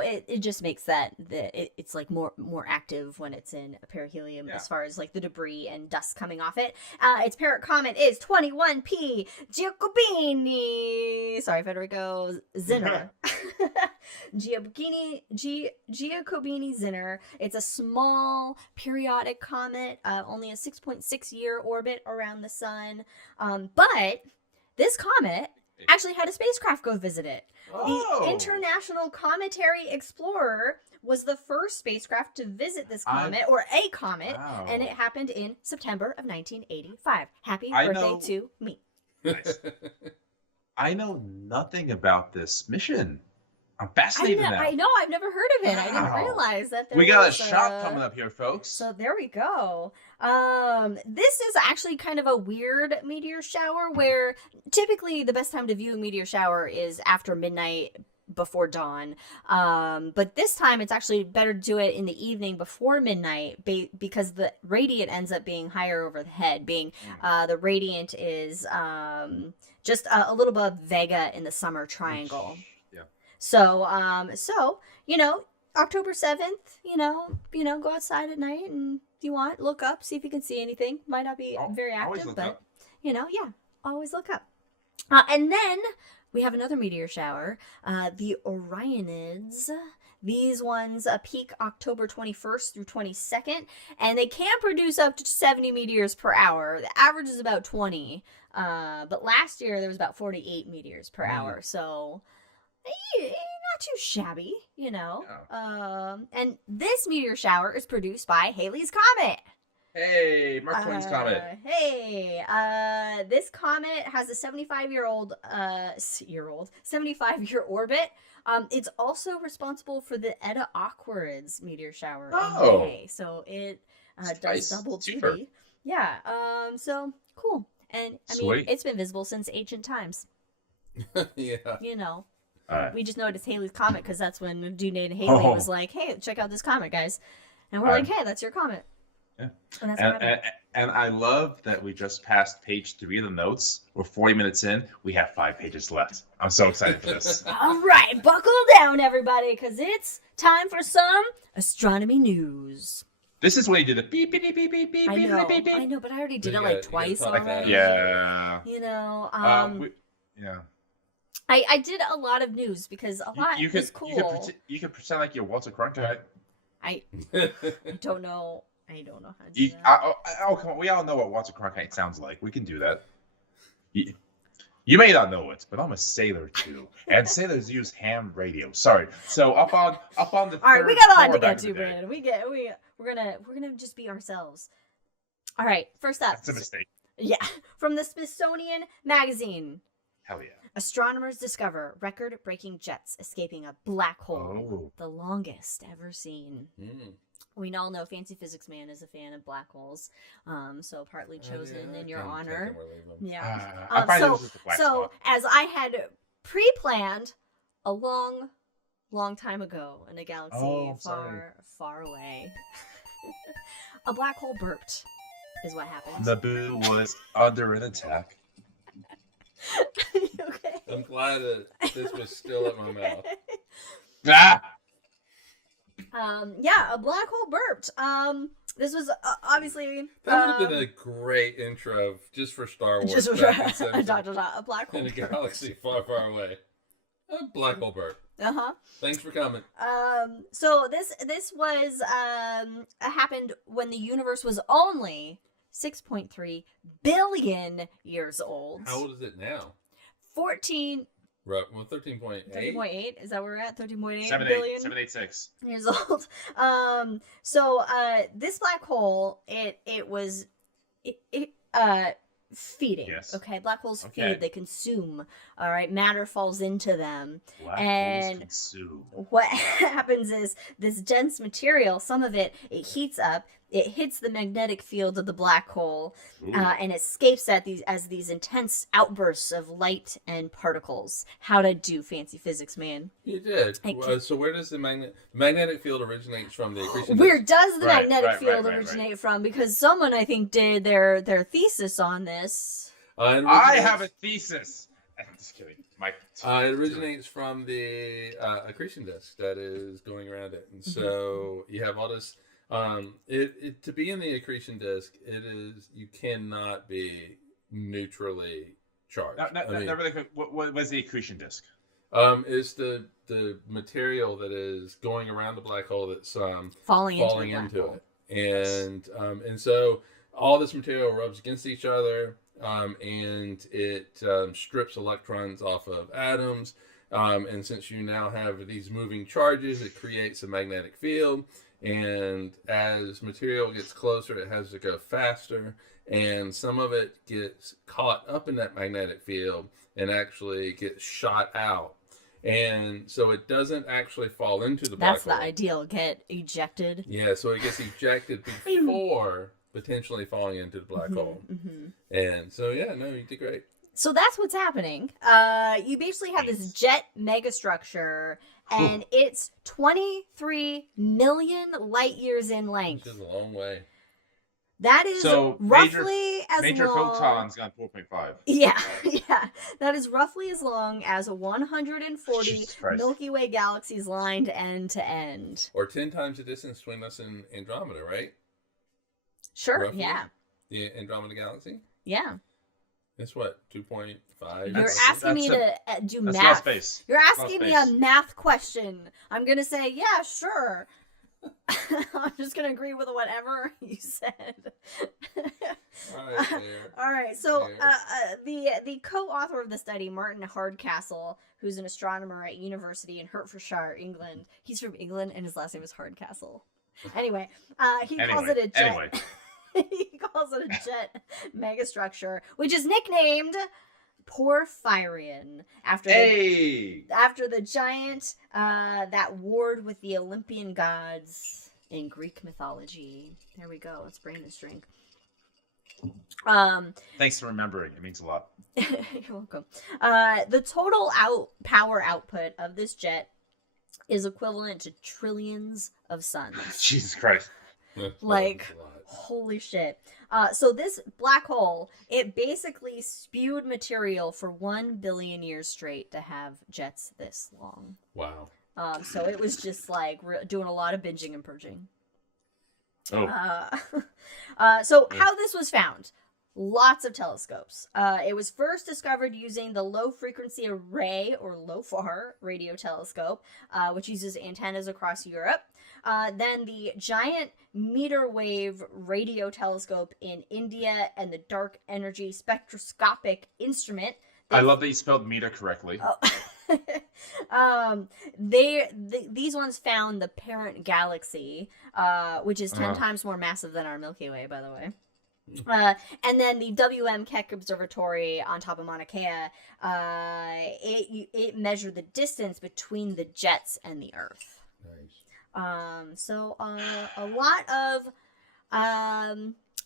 it just makes it's like more active when it's in perihelium as far as like the debris and dust coming off it. Its parent comet is 21P Giacobini. Sorry, Federico Zinner. Giacobini Zinner. It's a small periodic comet, only a 6.6 year orbit around the sun. But this comet actually had a spacecraft go visit it. The International Cometary Explorer was the first spacecraft to visit this comet, or a comet, and it happened in September of 1985. Happy birthday to me. Nice. I know nothing about this mission. I'm fascinated now. I know, I've never heard of it. I didn't realize that there we got was a shot coming up here, folks. So there we go. This is actually kind of a weird meteor shower where typically the best time to view a meteor shower is after midnight, before dawn. But this time it's actually better to do it in the evening before midnight because the radiant ends up being higher over the head, being the radiant is just a little above Vega in the summer triangle. So, October 7th, go outside at night and if you want, look up, see if you can see anything. Might not be very active, but, always look up. And then we have another meteor shower, the Orionids. These ones peak October 21st through 22nd, and they can produce up to 70 meteors per hour. The average is about 20, but last year there was about 48 meteors per hour, so not too shabby, and this meteor shower is produced by Halley's Comet. Hey, Mark Twain's comet. This comet has a 75-year orbit. It's also responsible for the Eta Aquarids meteor shower in May, so it does double duty. Yeah. So cool, and I mean it's been visible since ancient times. Yeah. We just know it's Halley's Comet because that's when a dude named Halley was like, "Hey, check out this comet, guys," and we're like, "Hey, that's your comet." Yeah. And that's what happened. And I love that we just passed page 3 of the notes. We're 40 minutes in. We have 5 pages left. I'm so excited for this. All right, buckle down, everybody, because it's time for some astronomy news. This is when you do the beep, beep, beep, beep, beep, beep, I know, beep, beep. I know, but I already did it like twice talk already. Yeah. Yeah. I did a lot of news because a lot was cool. You could pretend like you're Walter Cronkite. I don't know. I don't know how to do that. Come on. We all know what Walter Cronkite sounds like. We can do that. You may not know it, but I'm a sailor too, and sailors use ham radio. Sorry. So up on the. All right, we got a lot to get to, Brandon. We're gonna just be ourselves. All right, first up. That's a mistake. Yeah, from the Smithsonian Magazine. Hell yeah. Astronomers discover record-breaking jets escaping a black hole, Oh. the longest ever seen. Mm. We all know Fancy Physics Man is a fan of black holes, so partly chosen in your honor. Yeah. I find this is the black so spot. as I had pre-planned a long time ago in a galaxy far away, a black hole burped. Is what happened. Naboo was under an attack. Okay. I'm glad that this was still at my mouth. Ah! Yeah, a black hole burped. This was obviously That would have been a great intro just for Star Wars. just back in a 70s. black hole In a burped. galaxy far, far away. A black hole burp. Uh-huh. Thanks for coming. So this was happened when the universe was only 6.3 billion years old. How old is it now? 14. Right, well, 13.8. 13.8, is that where we're at? 13.8 7, billion 786. years old. So this black hole, it was feeding. Yes. Okay, black holes Okay. feed, they consume. All right, matter falls into them. Black And- holes consume. What happens is this dense material, some of it heats up, it hits the magnetic field of the black hole, Ooh. and escapes as these intense outbursts of light and particles. How to do, Fancy Physics Man? You did. I can't- So where does the magnetic field originates from the accretion Where disk? does the Right, magnetic right, field right, originate from? Because someone, I think, did their thesis on this. It I originates- have a thesis. I'm just kidding. Mike. It originates from the accretion disk that is going around it, and so you have all this. To be in the accretion disk, you cannot be neutrally charged. Not really quick. What was the accretion disk? It's the material that is going around the black hole that's Falling into, falling the black into hole. it, and so all this material rubs against each other, and it strips electrons off of atoms, and since you now have these moving charges, it creates a magnetic field. And as material gets closer, it has to go faster, and some of it gets caught up in that magnetic field and actually gets shot out. And so it doesn't actually fall into the black That's hole. the ideal. Get ejected. Yeah, so it gets ejected before potentially falling into the black hole. Mm-hmm. And so, yeah, no, you did great. So that's what's happening. You basically have this jet megastructure, and it's 23 million light years in length. Which is a long way. That is So, roughly as Major long. photons got 4.5. Yeah, yeah. That is roughly as long as 140 Jesus Christ. Milky Way galaxies lined end to end. Or 10 times the distance between us and Andromeda, right? Sure. Roughly? Yeah. The Andromeda galaxy? Yeah. It's what, 2.5? You're That's- asking me that's to do That's math. lost space. You're Lost asking me a space. math question. I'm gonna say, yeah, sure. I'm just gonna agree with whatever you said. All right, there. All right. So, There. the co-author of the study, Martin Hardcastle, who's an astronomer at University in Hertfordshire, England. He's from England, and his last name is Hardcastle. Anyway, he calls it a jet. Anyway. He calls it a jet megastructure, which is nicknamed Porphyrion after the giant that warred with the Olympian gods in Greek mythology. There we go. It's Brandon's drink. Thanks for remembering. It means a lot. You're welcome. The total power output of this jet is equivalent to trillions of suns. Jesus Christ. Like, That's a lot. holy shit. So this black hole, it basically spewed material for 1 billion years straight to have jets this long. Wow. So it was just like doing a lot of binging and purging. Oh. So how this was found? Lots of telescopes. It was first discovered using the Low Frequency Array, or LOFAR, radio telescope, which uses antennas across Europe. Then the Giant Meter Wave Radio Telescope in India, and the Dark Energy Spectroscopic Instrument. I love that you spelled meter correctly. Oh. These ones found the parent galaxy, which is 10 times more massive than our Milky Way, by the way. And then the W.M. Keck Observatory on top of Mauna Kea, it measured the distance between the jets and the Earth. Nice. So a lot of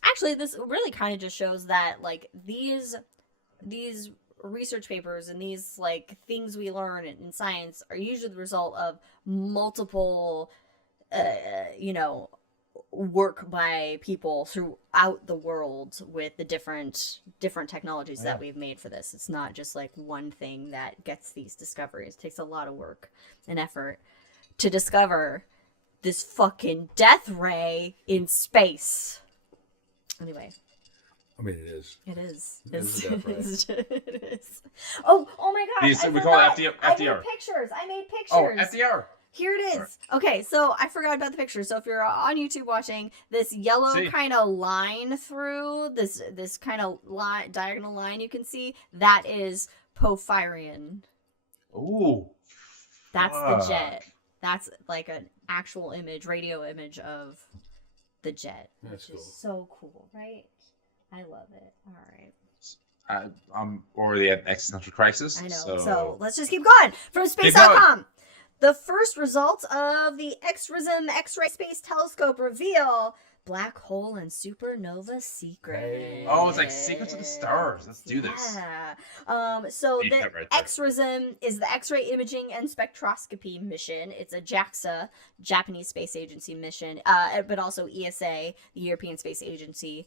actually, this really kind of just shows that like these research papers and these like things we learn in science are usually the result of multiple work by people throughout the world with the different technologies that we've made for this. It's not just like one thing that gets these discoveries. It takes a lot of work and effort to discover this fucking death ray in space. Anyway. I mean, it is. It is. It is a death ray. It is. Oh my gosh. We call it FDR. I made pictures. Oh, FDR. Here it is. Okay, so I forgot about the pictures. So if you're on YouTube watching, this yellow kind of line through, this kind of diagonal line you can see, that is Porphyrion. Ooh. That's the jet. That's like an actual radio image of the jet. That's which cool. is so cool, right? I love it. All right. I'm already at existential crisis. I know. So, So let's just keep going. From space.com. The first results of the XRISM X-ray Space Telescope reveal black hole and supernova secret. Oh, it's like Secrets of the Stars. Let's do this. Yeah. So Deep the cut right there. XRISM is the X-ray Imaging and Spectroscopy mission. It's a JAXA, Japanese Space Agency mission, but also ESA, the European Space Agency,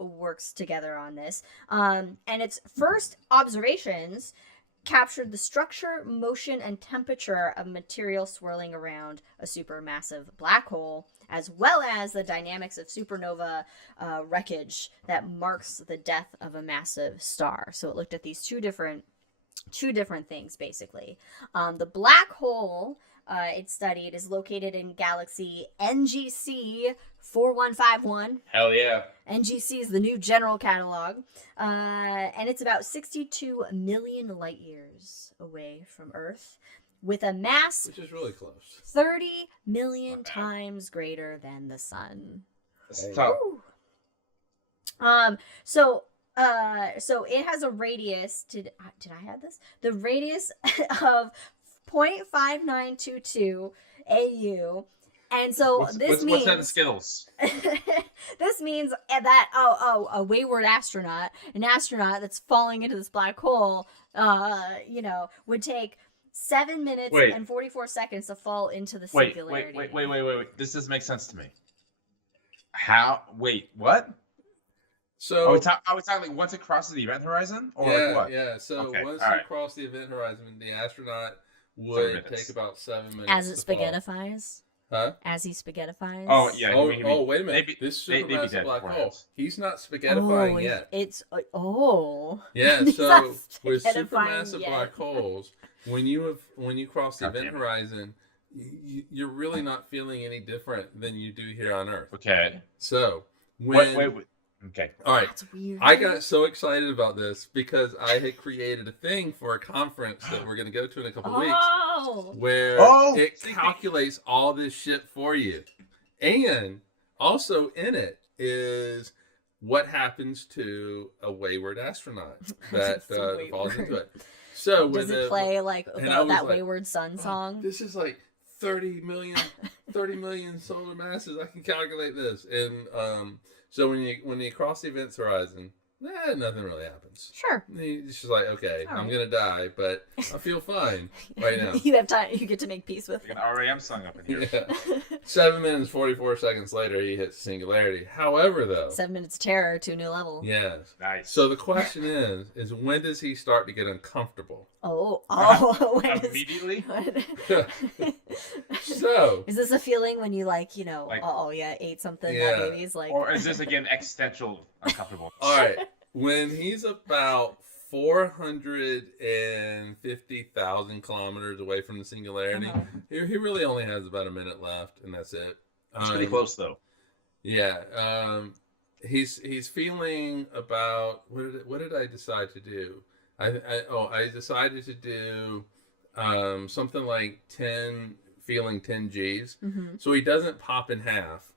works together on this. And its first observations captured the structure, motion, and temperature of material swirling around a supermassive black hole, as well as the dynamics of supernova wreckage that marks the death of a massive star. So it looked at these two different things, basically. The black hole it studied is located in galaxy NGC 4151. Hell yeah. NGC is the new general catalog, and it's about 62 million light years away from Earth, with a mass Which is really close. 30 million times greater than the sun. That's tough. So it has a radius. Did I have this? The radius of 0.5922 AU. And so What's means that in skills? this means that a wayward astronaut, an astronaut that's falling into this black hole, would take 7 minutes and 44 seconds to fall into the singularity. Wait. This doesn't make sense to me. How? Wait, what? So are we talking like once it crosses the event horizon, or like what? Yeah. So Okay, once all you right. cross the event horizon, the astronaut would take about 7 minutes. As it to fall. spaghettifies? Huh? As he spaghettifies? Oh, yeah. Oh, wait a minute. Maybe, This they'd be supermassive dead black beforehand. hole. He's not spaghettifying yet. Yeah. He's So not with spaghettifying supermassive yet. black holes, when you cross the God event damn it. horizon, you're really not feeling any different than you do here on Earth. Okay. So when Wait. Okay. all right. That's weird. I got so excited about this because I had created a thing for a conference that we're going to go to in a couple weeks where it calculates all this shit for you. And also in it is what happens to a wayward astronaut that falls into it. So does it play like that Wayward Sun song? This is like 30 million solar masses. I can calculate this. And so when you cross the events horizon, nothing really happens. Sure. It's just like, okay, All I'm right. gonna die, but I feel fine right now. You have time. You get to make peace with We got an RAM song up in here. Yeah. 7 minutes 44 seconds later, he hits singularity. However, though, 7 minutes terror to a new level. yes. Nice. So the question is when does he start to get uncomfortable? Immediately. So, Is this a feeling when you like, Like- oh yeah, ate something Yeah. that baby's like, Or is this again existential uncomfortable? all right, when he's about 450,000 kilometers away from the singularity, Uh-huh. he really only has about a minute left, and that's it. It's pretty close though. Yeah. He's feeling about what did I decide to do? I decided to do something like 10 Gs. Mhm. So he doesn't pop in half.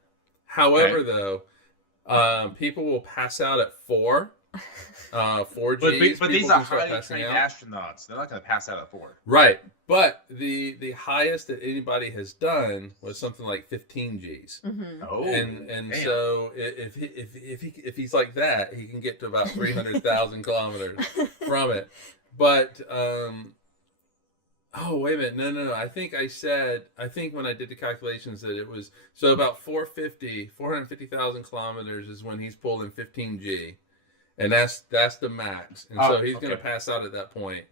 However, though, people will pass out at 4 Gs. But these People are will start highly passing trained out. astronauts. They're not going to pass out at 4. Right, but the highest that anybody has done was something like 15 Gs. Mhm. Oh, And damn. so if he's like that, he can get to about 300,000 kilometers from it. But oh, wait a minute, no. I think when I did the calculations that it was so about 450,000 kilometers is when he's pulling 15 G, and that's the max. And so he's going to pass out at that point.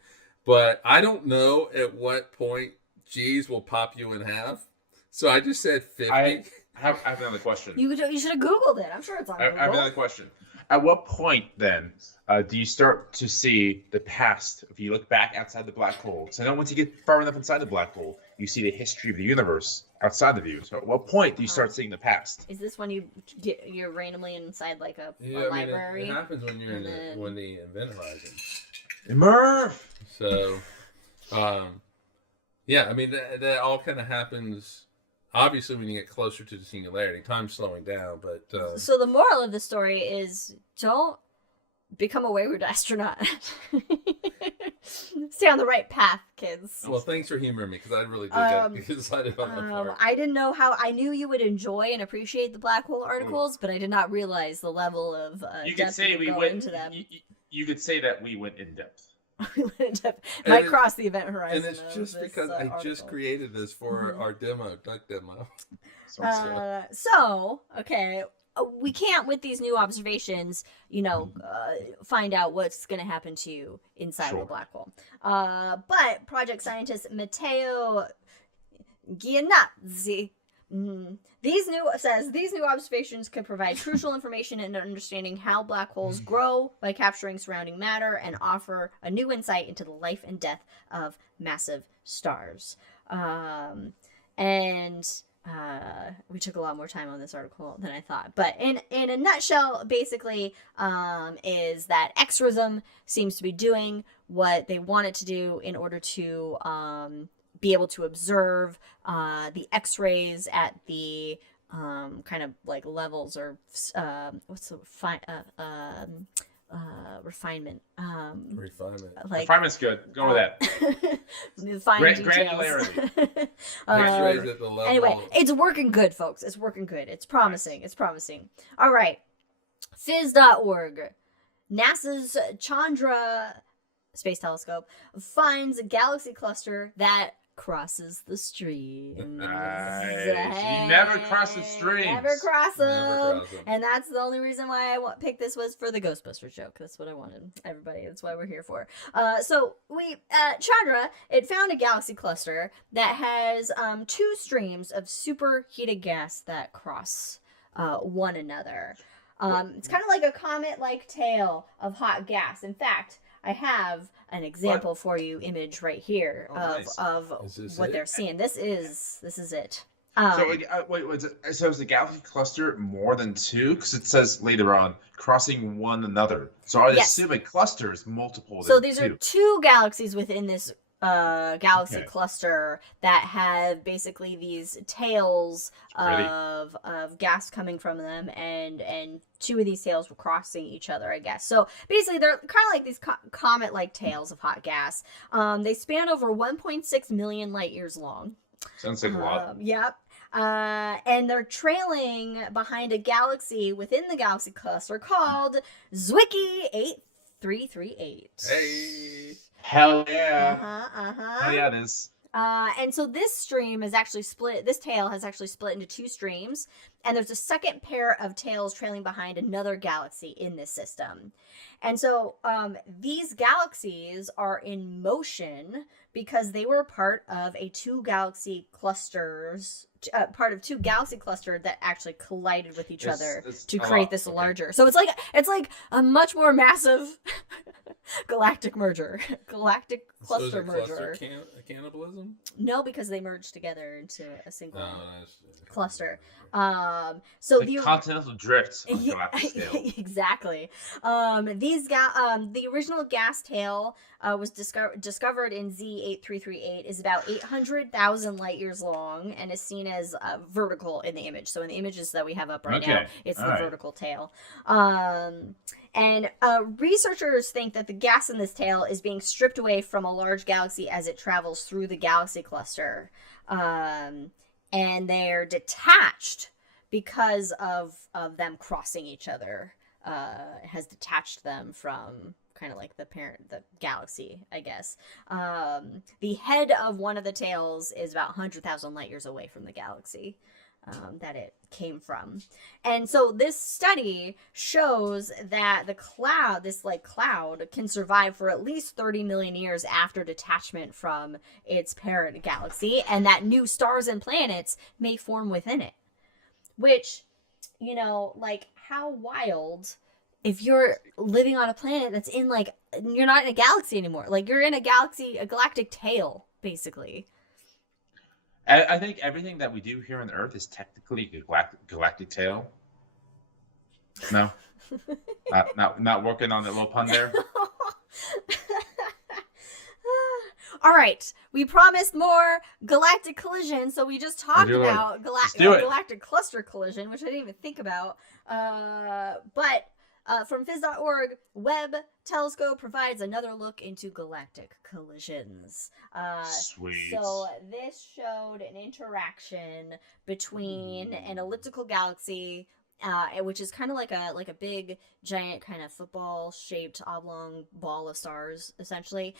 But I don't know at what point G's will pop you in half. So I just said 50. I have another question. You should have Googled it. I'm sure it's on I Google. have another question. At what point then do you start to see the past? If you look back outside the black hole, so now once you get far enough inside the black hole, you see the history of the universe outside of you. So at what point do you start seeing the past? Is this when you're randomly inside like a Yeah, library? it happens when you're And when the event horizon. Murph! So, yeah, I mean that all kind of happens. Obviously, when you get closer to the singularity, time's slowing down. But So the moral of the story is don't become a wayward astronaut. Stay on the right path, kids. well, thanks for humoring me because I really did get excited about that part. I didn't know how. I knew you would enjoy and appreciate the black hole articles, but I did not realize the level of You depth could say that we would go went into them. You could say that we went in depth. Might cross the event horizon. And it's of just this, because I just article. created this for Mhm. our duck demo. So okay, we can't with these new observations, find out what's going to happen to you inside Sure. the black hole. But project scientist Matteo Giannazzi. These new observations could provide crucial information in understanding how black holes grow by capturing surrounding matter and offer a new insight into the life and death of massive stars. We took a lot more time on this article than I thought. But in a nutshell, basically, is that XRISM seems to be doing what they want it to do in order to be able to observe the X-rays at the kind of like levels or what's the refinement? Refinement. Like Refinement's good. Go with that. the fine details. Granularity. X-rays at the level. Anyway, it's working good, folks. It's working good. It's promising. It's promising. All right. Phys.org. NASA's Chandra Space Telescope finds a galaxy cluster that crosses the streams. Nice. You never cross the streams. Never cross them. Never cross 'em. And that's the only reason why I picked this was for the Ghostbusters joke. That's what I wanted, everybody. That's why we're here for. So Chandra, it found a galaxy cluster that has 2 streams of superheated gas that cross one another. It's kind of like a comet-like tail of hot gas. In fact, I have an example for you, image right here Nice. Is of this what it? they're seeing. This is it. So is the galaxy cluster more than 2? Because it says later on crossing one another. So I Yes. assume a cluster is multiple. So than these 2. are 2 galaxies within this galaxy Okay. cluster that have basically these tails Ready? of gas coming from them, and 2 of these tails were crossing each other, I guess. So basically, they're kind of like these comet-like tails of hot gas. They span over 1.6 million light years long. Sounds like a lot. Yep. And they're trailing behind a galaxy within the galaxy cluster called CwCS6E1 HISoct24. Hey. Hell yeah. Uh-huh. Hell yeah, it is. And so this stream is actually split. This tail has actually split into two streams, and there's a second pair of tails trailing behind another galaxy in this system. And so these galaxies are in motion because they were part of two galaxy clusters that actually collided with each other to create this larger. So it's like a much more massive galactic merger, galactic cluster merger. Cannibalism? No, because they merged together into a single cluster. So the continental drift on galactic scale. Exactly. The original gas tail was discovered in Z8338, is about 800,000 light years long, and is seen as vertical in the image. So in the images that we have up right now, it's the vertical tail. And researchers think that the gas in this tail is being stripped away from a large galaxy as it travels through the galaxy cluster. And they're detached because of them crossing each other. It has detached them from kind of like the galaxy, I guess. The head of one of the tails is about 100,000 light years away from the galaxy that it came from. And so this study shows that this cloud can survive for at least 30 million years after detachment from its parent galaxy, and that new stars and planets may form within it. Which, how wild if you're living on a planet that's in you're not in a galaxy anymore. You're in a galactic tail, basically. I think everything that we do here on Earth is technically a galactic tail. No, not working on the little pun there. All right, we promised more galactic collision, so we just talked about galactic cluster collision, which I didn't even think about. But from phys.org, Webb Telescope provides another look into galactic collisions. Sweet. So this showed an interaction between an elliptical galaxy, which is kind of like a big, giant kind of football-shaped oblong ball of stars, essentially,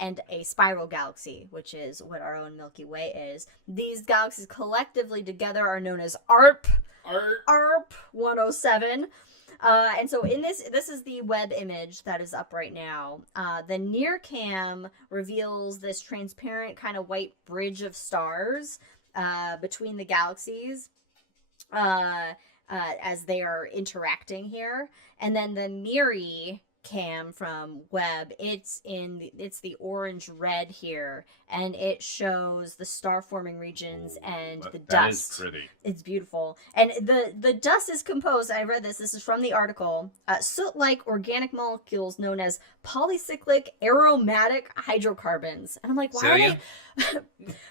and a spiral galaxy, which is what our own Milky Way is. These galaxies collectively together are known as ARP 107. And so in this is the Webb image that is up right now. The near cam reveals this transparent kind of white bridge of stars between the galaxies as they are interacting here. And then the MIRI cam from Webb, it's the orange red here, and it shows the star forming regions and the dust. That is pretty. It's beautiful. And the dust is composed, I read this is from the article, soot-like organic molecules known as polycyclic aromatic hydrocarbons. And I'm like, why are they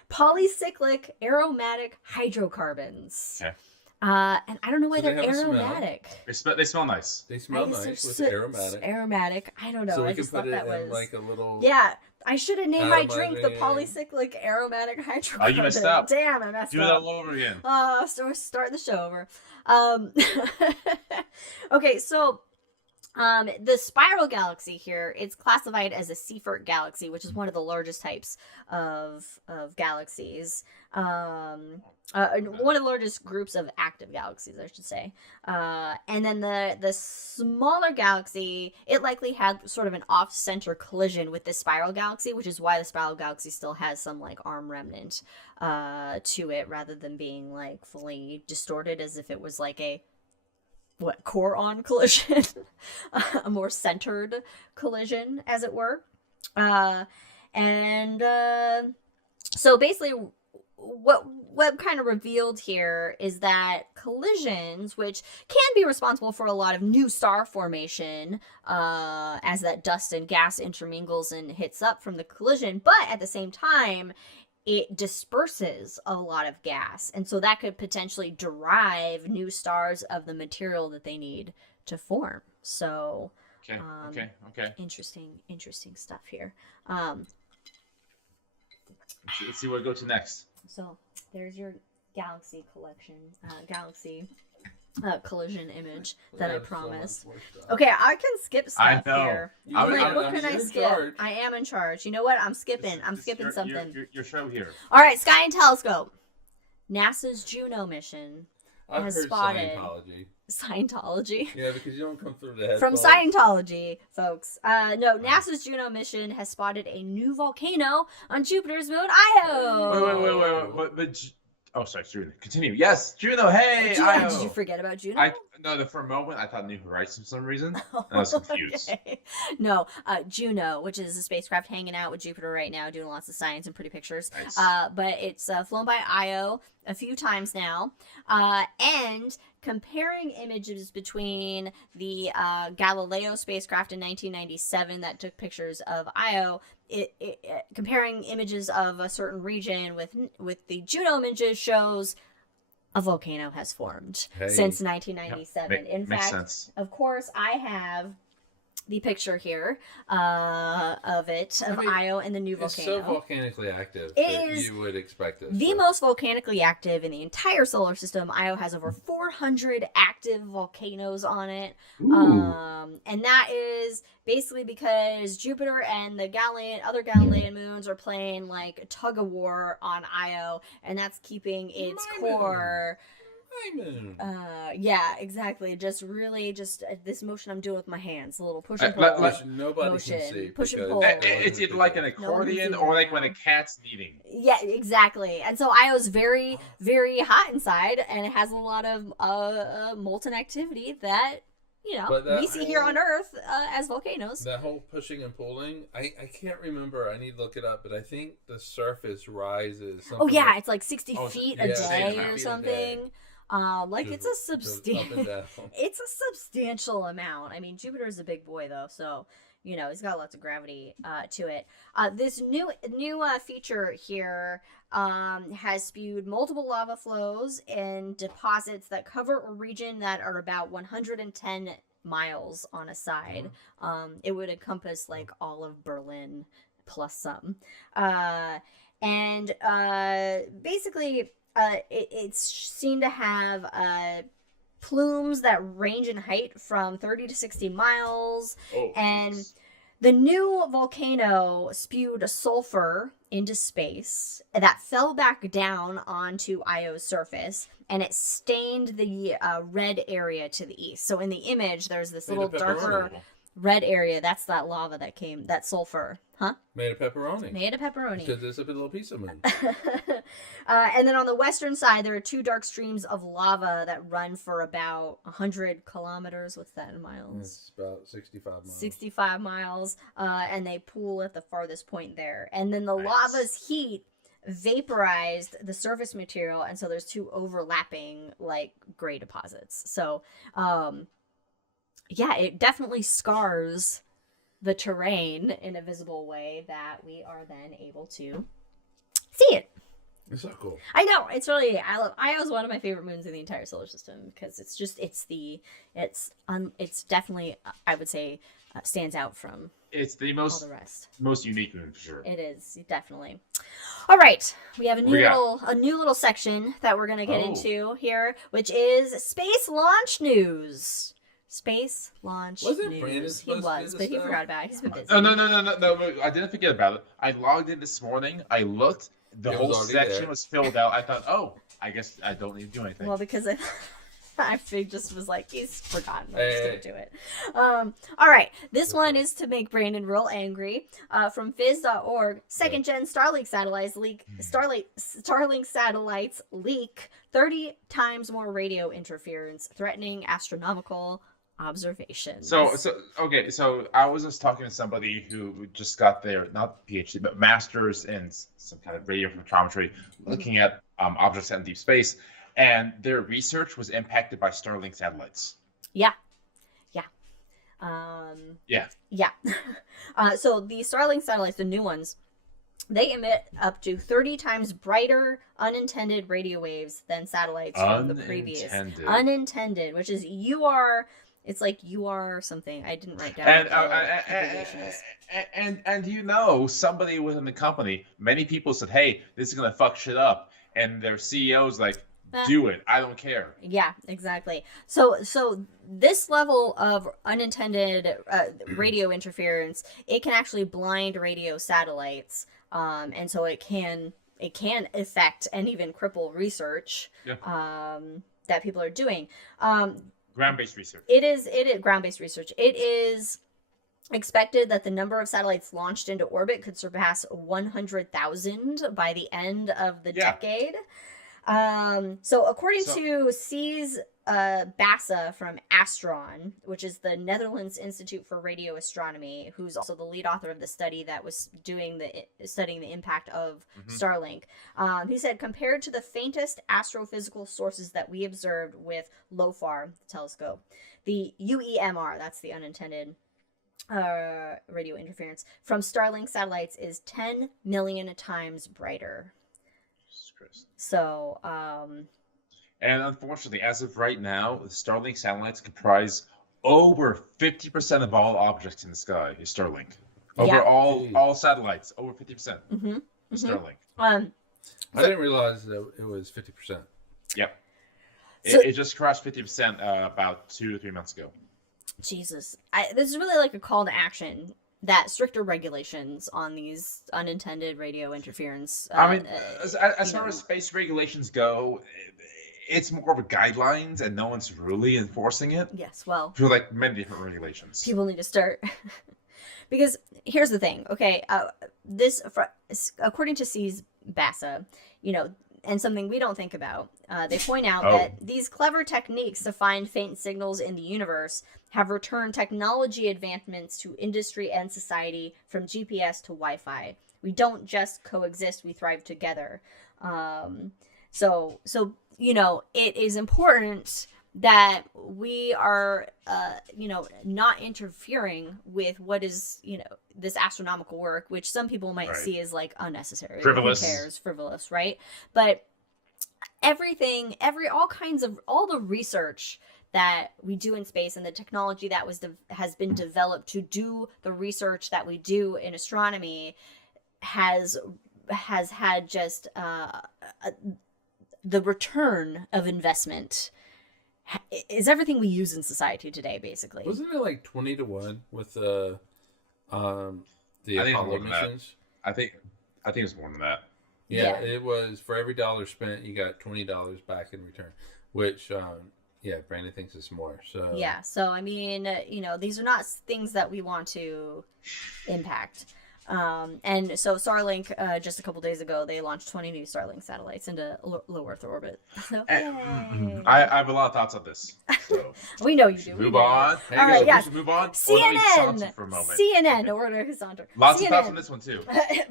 polycyclic aromatic hydrocarbons? Okay. And I don't know why they're aromatic. They smell nice. They smell nice with aromatic. Aromatic. I don't know. So I just thought that was a little. Yeah, I should have named my drink the polycyclic aromatic hydrocarbon. Oh, you messed up. Damn, I messed up. Do it all over again. So start the show over. Okay, so the spiral galaxy here, it's classified as a Seyfert galaxy, which is one of the largest types of galaxies. One of the largest groups of active galaxies, I should say. And then the smaller galaxy, it likely had sort of an off-center collision with the spiral galaxy, which is why the spiral galaxy still has some arm remnant to it, rather than being fully distorted as if it was a core-on collision, a more centered collision, as it were. So basically, what Webb kind of revealed here is that collisions, which can be responsible for a lot of new star formation, as that dust and gas intermingles and hits up from the collision, but at the same time, it disperses a lot of gas. And so that could potentially derive new stars of the material that they need to form. So, okay. Interesting stuff here. Let's see where to go to next. So there's your galaxy collection, galaxy collision image that I promised. stuff. Okay, I can skip stuff I know. here. You I'm can, like, what I can mean, I you're in skip? charge. I am in charge. You know what? I'm skipping. I'm skipping something. Your show here. All right, Sky and Telescope. NASA's Juno mission I've has heard spotted Scientology. Scientology. Yeah, because you don't come through the headphones. From Scientology, folks. No, NASA's Juno mission has spotted a new volcano on Jupiter's moon Io. Wait. Oh, sorry, Juno. Continue. Yes, Juno. Hey, Juno, Io. did you forget about Juno? For a moment, I thought New Horizons for some reason. I was confused. Okay. No, Juno, which is a spacecraft hanging out with Jupiter right now, doing lots of science and pretty pictures. Nice. But it's flown by Io a few times now, and comparing images between the Galileo spacecraft in 1997 that took pictures of Io, comparing images of a certain region with the Juno images shows a volcano has formed since 1997. In fact, sense. of course, I have the picture here of Io and the new volcano. It's so volcanically active It that is you would expect it. the most volcanically active in the entire solar system. Io has over 400 active volcanoes on it. And that is basically because Jupiter and the other Galilean moons are playing like a tug of war on Io, and that's keeping its core. Moon. Yeah, exactly. Just this motion I'm doing with my hands, a little push and pull. Which nobody motion, can see. push and because pull. It's either like an accordion or like when a cat's kneading. Yeah, exactly. And so Io's very, very hot inside, and it has a lot of molten activity that we see here on Earth as volcanoes. That whole pushing and pulling, I can't remember. I need to look it up, but I think the surface rises. Oh yeah, it's like 60 feet a yeah, day 60 or feet a something. day. It's a substantial amount. I mean, Jupiter is a big boy though, so it's got lots of gravity to it. This new feature here has spewed multiple lava flows and deposits that cover a region that are about 110 miles on a side. It would encompass like all of Berlin plus some. Basically, it's seen to have plumes that range in height from 30 to 60 miles. And the new volcano spewed sulfur into space that fell back down onto Io's surface, and it stained the red area to the east. So in the image, there's this little darker red area. That's that lava that sulfur. Made of pepperoni. Because it's a little piece of moon. And then on the western side, there are two dark streams of lava that run for about 100 kilometers. What's that in miles? It's about 65 miles. 65 miles. And they pool at the farthest point there. And then the lava's heat vaporized the surface material. And so there's two overlapping like gray deposits. So, it definitely scars the terrain in a visible way that we are then able to see it. It's so cool. I know, it's really, Io's one of my favorite moons in the entire solar system because it's definitely, I would say, stands out from it's the all the rest. Most unique moon for sure. It is, definitely. All right, we have a new little section that we're gonna get into here, which is space launch news. Space launch Wasn't Brandon news. He supposed to do was, this but he stuff? forgot about it. He's been busy. No. I didn't forget about it. I logged in this morning. I looked. The whole section was filled out. I thought, I guess I don't need to do anything. Well, because I just was like, he's forgotten. I'm just going to do it. All right. This one is to make Brandon real angry. From Phys.org, second-gen Starlink satellites leak 30 times more radio interference, threatening astronomical observations. So I was just talking to somebody who just got their, not PhD, but master's in some kind of radio photometry, looking at objects out in deep space, and their research was impacted by Starlink satellites. Yeah. So the Starlink satellites, the new ones, they emit up to 30 times brighter unintended radio waves than satellites from the previous. Unintended, which is it's like something. I didn't write down. And somebody within the company, many people said, "Hey, this is gonna fuck shit up," and their CEO's like, do it. I don't care. Yeah, exactly. So this level of unintended radio interference, it can actually blind radio satellites, and so it can affect and even cripple research that people are doing. Ground-based research. It is ground-based research. It is expected that the number of satellites launched into orbit could surpass 100,000 by the end of the decade. So according to CwCS Bassa from Astron, which is the Netherlands Institute for Radio Astronomy, who's also the lead author of the study that was studying the impact of Starlink, he said, compared to the faintest astrophysical sources that we observed with LOFAR telescope, the UEMR, that's the unintended radio interference from Starlink satellites, is 10 million times brighter. So, and unfortunately, as of right now, the Starlink satellites comprise over 50% of all objects in the sky is Starlink. Over all satellites, over 50% Starlink. I didn't realize that it was 50%. Yep. So, it just crossed 50% about 2 or 3 months ago. Jesus. This is really like a call to action, that stricter regulations on these unintended radio interference. I mean, as far as space regulations go, it's more of a guidelines, and no one's really enforcing it. Yes, well, for like many different regulations. People need to start. Because here's the thing, okay? According to CwCS Bassa, and something we don't think about, they point out that these clever techniques to find faint signals in the universe have returned technology advancements to industry and society, from GPS to Wi-Fi. We don't just coexist, we thrive together. So it is important that we are, not interfering with what is, this astronomical work, which some people might see as like unnecessary, frivolous. Who cares, frivolous, right? But all the research that we do in space and the technology that has been developed to do the research that we do in astronomy has had just the return of investment is everything we use in society today, basically. Wasn't it like 20-1 with the Apollo missions? I think it was more than that. Yeah, it was, for every dollar spent, you got $20 back in return, which, Brandon thinks it's more. So yeah, so I mean, these are not things that we want to impact. And so Starlink, just a couple days ago, they launched 20 new Starlink satellites into low Earth orbit. So, I have a lot of thoughts on this. So we know you do. Move on. All right, yes. Move on. CNN. For a moment. CNN. We're going to saunter. Lots CNN. of thoughts on this one too.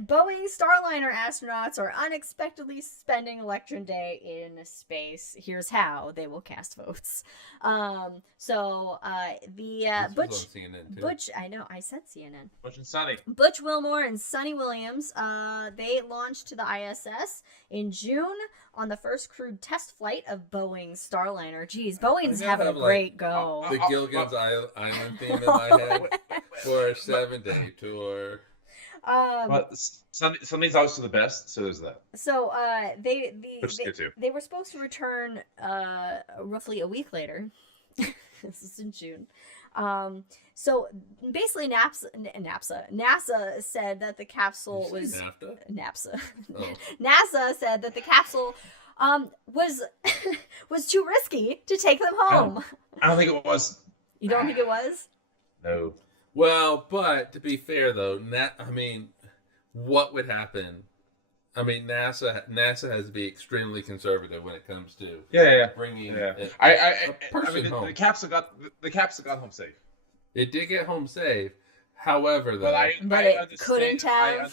Boeing Starliner astronauts are unexpectedly spending Election Day in space. Here's how they will cast votes. Butch. I know. I said CNN. Butch and Sonny. Butch Wilmore and Sonny Williams, they launched to the ISS in June on the first crewed test flight of Boeing's Starliner. Geez, Boeing's having a great go. The Gilligan's Island theme in my head for a 7-day tour. But Sonny's obviously the best, so there's that. So they were supposed to return roughly a week later. This is in June. So basically NASA said that the capsule was NASA. Oh. NASA said that the capsule was too risky to take them home. I don't think it was. You don't think it was? No. Well, but to be fair though, what would happen? I mean, NASA has to be extremely conservative when it comes to bringing a person home. The capsule got home safe. It did get home safe. However, though, but it couldn't have.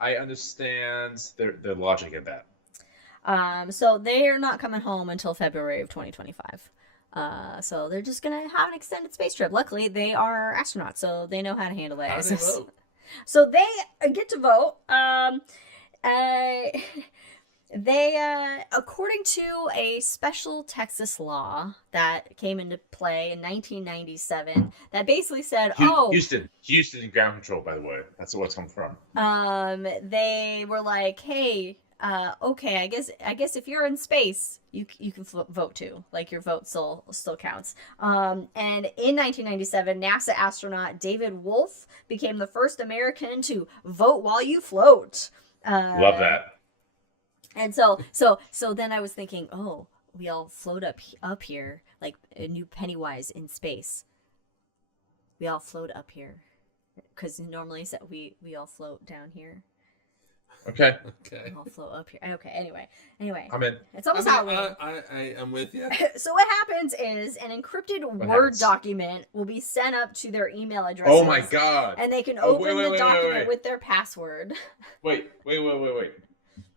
I understand their logic in that. So they're not coming home until February of 2025. So they're just gonna have an extended space trip. Luckily, they are astronauts, so they know how to handle that. How do they vote? So they get to vote. They, according to a special Texas law that came into play in 1997, that basically said, Houston ground control, by the way. That's what's come from. They were like, hey, okay, I guess if you're in space, you can vote too. Like your vote still counts. And in 1997, NASA astronaut David Wolf became the first American to vote while you float. Love that. And so then I was thinking, oh, we all float up here like a new Pennywise in space. We all float up here because normally we all float down here. Okay. We all float up here. Okay. Anyway, I'm in. it's almost Halloween. I'm with you. So what happens is an encrypted Word document will be sent up to their email addresses. Oh my god! And they can open the document with their password. Wait.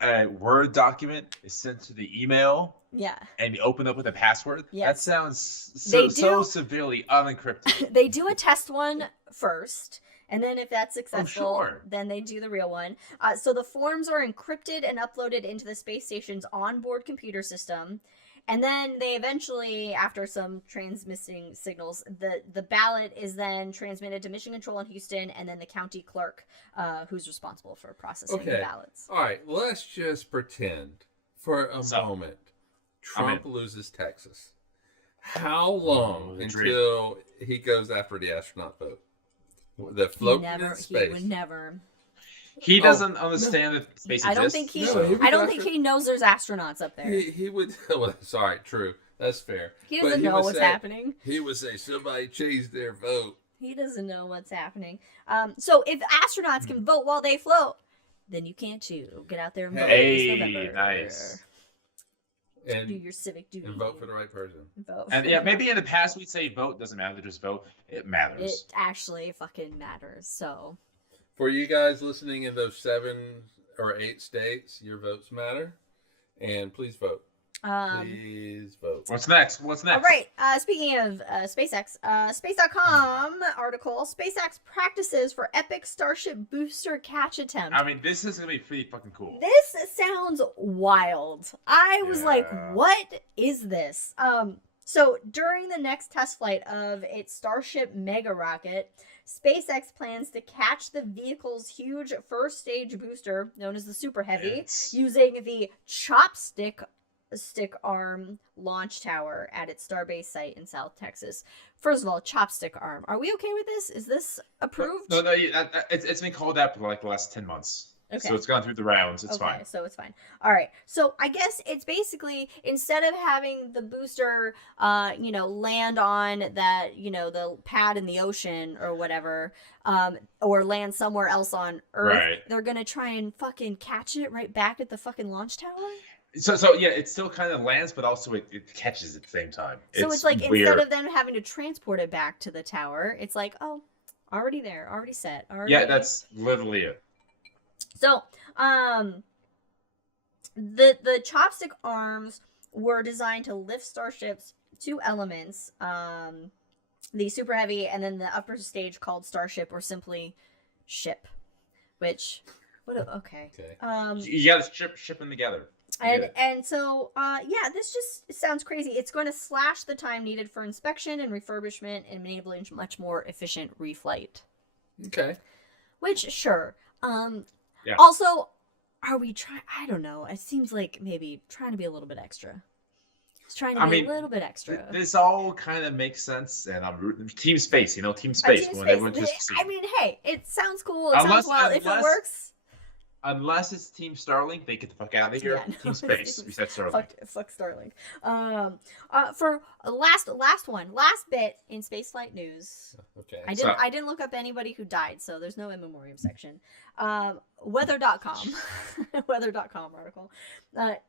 A Word document is sent to the email. Yeah. And you open up with a password? Yes. That sounds so severely unencrypted. They do a test one first, and then if that's successful, sure. then they do the real one. So the forms are encrypted and uploaded into the space station's onboard computer system. And then they eventually, after some transmitting signals, the ballot is then transmitted to Mission Control in Houston and then the county clerk who's responsible for processing the ballots. All right, let's just pretend for a moment Trump loses Texas. How long until he goes after the astronaut vote? The floating in space. He would never. He doesn't understand that space exists. I don't think he knows there's astronauts up there. He would. Well, sorry, true. That's fair. He doesn't know what's happening. He would say somebody changed their vote. He doesn't know what's happening. So if astronauts can vote while they float, then you can too. Get out there and vote this November. Nice. And do your civic duty. And vote for the right person. And yeah, maybe in the past we'd say vote doesn't matter, just vote. It matters. It actually fucking matters. So. For you guys listening in those 7 or 8 states, your votes matter, and please vote. Please vote. What's next? All right. Speaking of SpaceX, Space.com article: SpaceX practices for epic Starship booster catch attempt. I mean, this is gonna be pretty fucking cool. This sounds wild. I was like, "What is this?" So during the next test flight of its Starship mega rocket, SpaceX plans to catch the vehicle's huge first stage booster, known as the Super Heavy, using the chopstick arm launch tower at its Starbase site in South Texas. First of all, chopstick arm. Are we okay with this? Is this approved? No, it's been called that for like the last 10 months. Okay. So it's gone through the rounds. It's fine. So it's fine. All right. So I guess it's basically, instead of having the booster, land on that, the pad in the ocean or whatever, or land somewhere else on Earth, they're going to try and fucking catch it right back at the fucking launch tower? So yeah, it still kind of lands, but also it catches at the same time. So it's like weird. Instead of them having to transport it back to the tower, it's like, oh, already there, already set. Yeah, that's literally it. So, the chopstick arms were designed to lift Starship's 2 elements, the Super Heavy and then the upper stage called Starship, or simply Ship, which, okay. You gotta ship them together. And so, this just sounds crazy. It's going to slash the time needed for inspection and refurbishment and enabling much more efficient reflight. Okay. Which, sure. Yeah. Also, are we trying? I don't know. It seems like maybe trying to be a little bit extra. It's trying to be a little bit extra. This all kind of makes sense, and I'm rooting Team Space. Team Space. Hey, it sounds cool. It sounds wild. If it works. Unless it's Team Starlink, they get the fuck out of here. Team Space. We said Starlink. Fuck Starlink. For last bit in spaceflight news. Okay. I didn't look up anybody who died, so there's no in memoriam section. Weather.com. Weather.com article.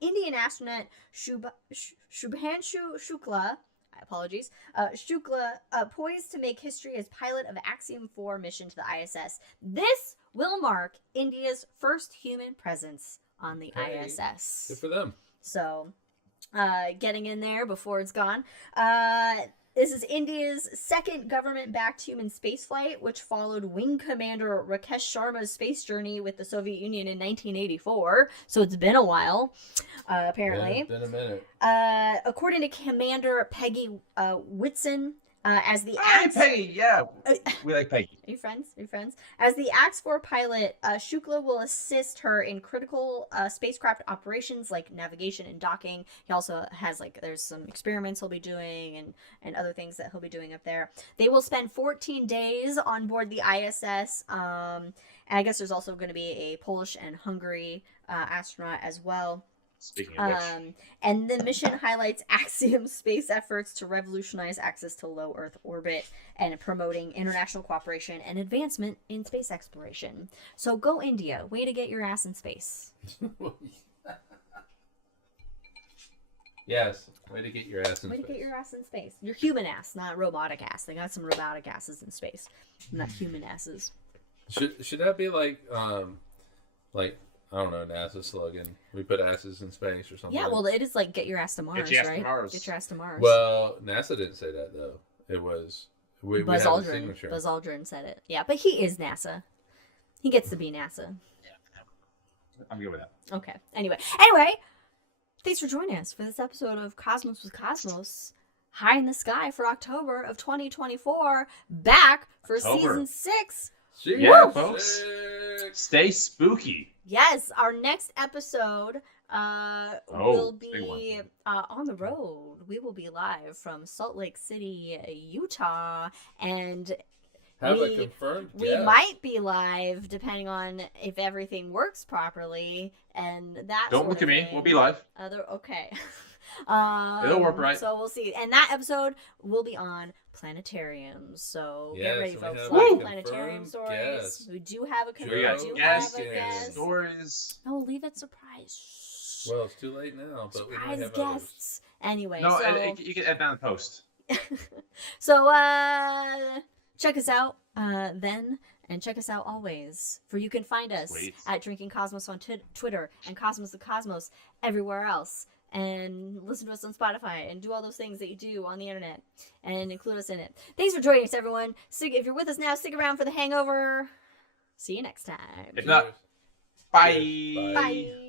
Indian astronaut Shubhanshu Shukla. Apologies. Shukla poised to make history as pilot of Axiom 4 mission to the ISS. This will mark India's first human presence on the ISS. Good for them. So, getting in there before it's gone. This is India's second government-backed human spaceflight, which followed Wing Commander Rakesh Sharma's space journey with the Soviet Union in 1984. So it's been a while, apparently. Yeah, it's been a minute. According to Commander Peggy Whitson, As the Hey, Peggy, yeah, we like Peggy. Are you friends? Are you friends? As the Axe-4 pilot, Shukla will assist her in critical spacecraft operations like navigation and docking. He also has there's some experiments he'll be doing and other things that he'll be doing up there. They will spend 14 days on board the ISS. And I guess there's also going to be a Polish and Hungary astronaut as well. Speaking of which. And the mission highlights Axiom's space efforts to revolutionize access to low Earth orbit and promoting international cooperation and advancement in space exploration. So go India. Way to get your ass in space. Yes. Way to get your ass in Way space. to get your ass in space. Your human ass, not robotic ass. They got some robotic asses in space. Not human asses. Should that be like I don't know, NASA slogan? We put asses in space or something. Yeah, well, it is like get your ass to Mars, Get your ass right? to Mars. Get your ass to Mars. Well, NASA didn't say that though. It was we Buzz had a Aldrin. signature. Buzz Aldrin said it. Yeah, but he is NASA. He gets to be NASA. I'm good with that. Okay. Anyway, thanks for joining us for this episode of Cosmos with Cosmos. High in the sky for October of 2024. Back for October. season 6. Yeah, folks. Stay spooky. Yes, our next episode will big be one. on the road. We will be live from Salt Lake City, Utah, and Have a confirmed we guest. might be live depending on if everything works properly and that. Don't sort look of at me. thing. We'll be live. Okay. It'll work right. So we'll see. And that episode will be on Planetarium. So get Yes, ready, we folks. have Lots of a Planetarium confirmed stories. guest. We do have a We got we do guests have a and guest. stories. Oh, leave it surprise. Well, it's too late now, but we might Surprise have others. guests. Anyway, No, so you can add down the post. so check us out then, and check us out always. For you can find us Sweet. at Drinking Cosmos on Twitter and Cosmos of Cosmos everywhere else. And listen to us on Spotify and do all those things that you do on the internet and include us in it. Thanks for joining us, everyone. If you're with us now, stick around for the hangover. See you next time. If not, bye. Cheers. Bye.